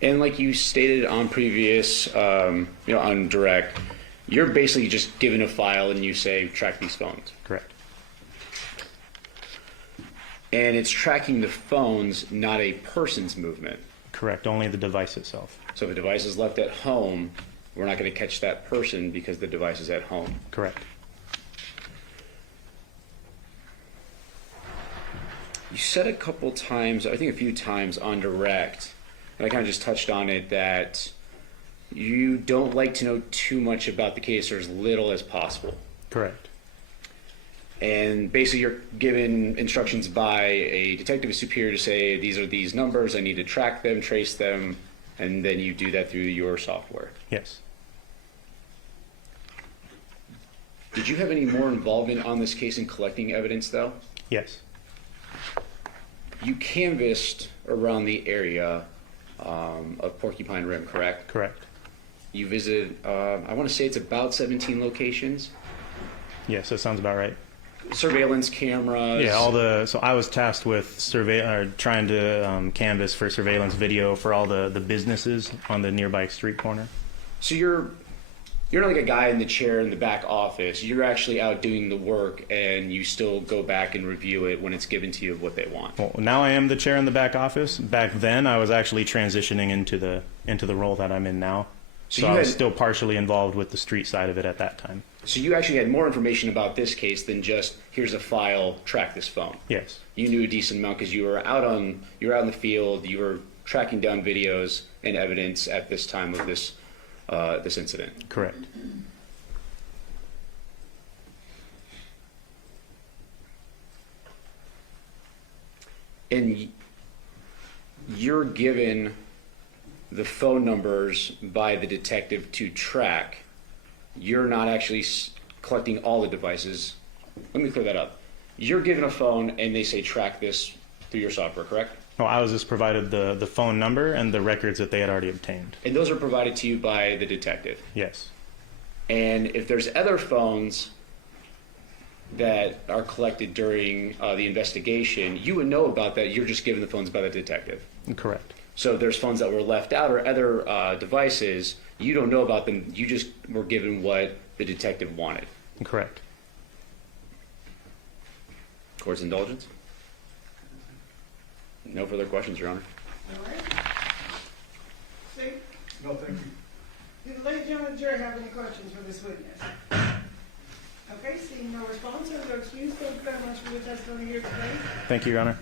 And like you stated on previous, on direct, you're basically just given a file and you say track these phones. Correct. And it's tracking the phones, not a person's movement. Correct. Only the device itself. So if a device is left at home, we're not going to catch that person because the device is at home. Correct. You said a couple times, I think a few times on direct, and I kind of just touched on it, that you don't like to know too much about the case or as little as possible. Correct. And basically you're given instructions by a detective superior to say, these are these numbers, I need to track them, trace them, and then you do that through your software. Yes. Did you have any more involvement on this case in collecting evidence, though? Yes. You canvassed around the area of Porcupine Rim, correct? Correct. You visited, I want to say it's about 17 locations. Yes, that sounds about right. Surveillance cameras. Yeah, so I was tasked with trying to canvass for surveillance video for all the businesses on the nearby street corner. So you're not like a guy in the chair in the back office. You're actually out doing the work, and you still go back and review it when it's given to you of what they want. Well, now I am the chair in the back office. Back then, I was actually transitioning into the role that I'm in now. So I was still partially involved with the street side of it at that time. So you actually had more information about this case than just, here's a file, track this phone. Yes. You knew a decent amount because you were out in the field, you were tracking down videos and evidence at this time of this incident. Correct. And you're given the phone numbers by the detective to track. You're not actually collecting all the devices. Let me clear that up. You're given a phone and they say track this through your software, correct? No, I was just provided the phone number and the records that they had already obtained. And those are provided to you by the detective. Yes. And if there's other phones that are collected during the investigation, you would know about that. You're just given the phones by the detective. Correct. So if there's phones that were left out or other devices, you don't know about them. You just were given what the detective wanted. Correct. Court's indulgence? No further questions, Your Honor. All right. See, No, thank you. do the ladies and gentlemen of the jury have any questions for this witness? Okay, seeing no response, so they're excused. Thank you very much for your testimony here today. Thank you, Your Honor.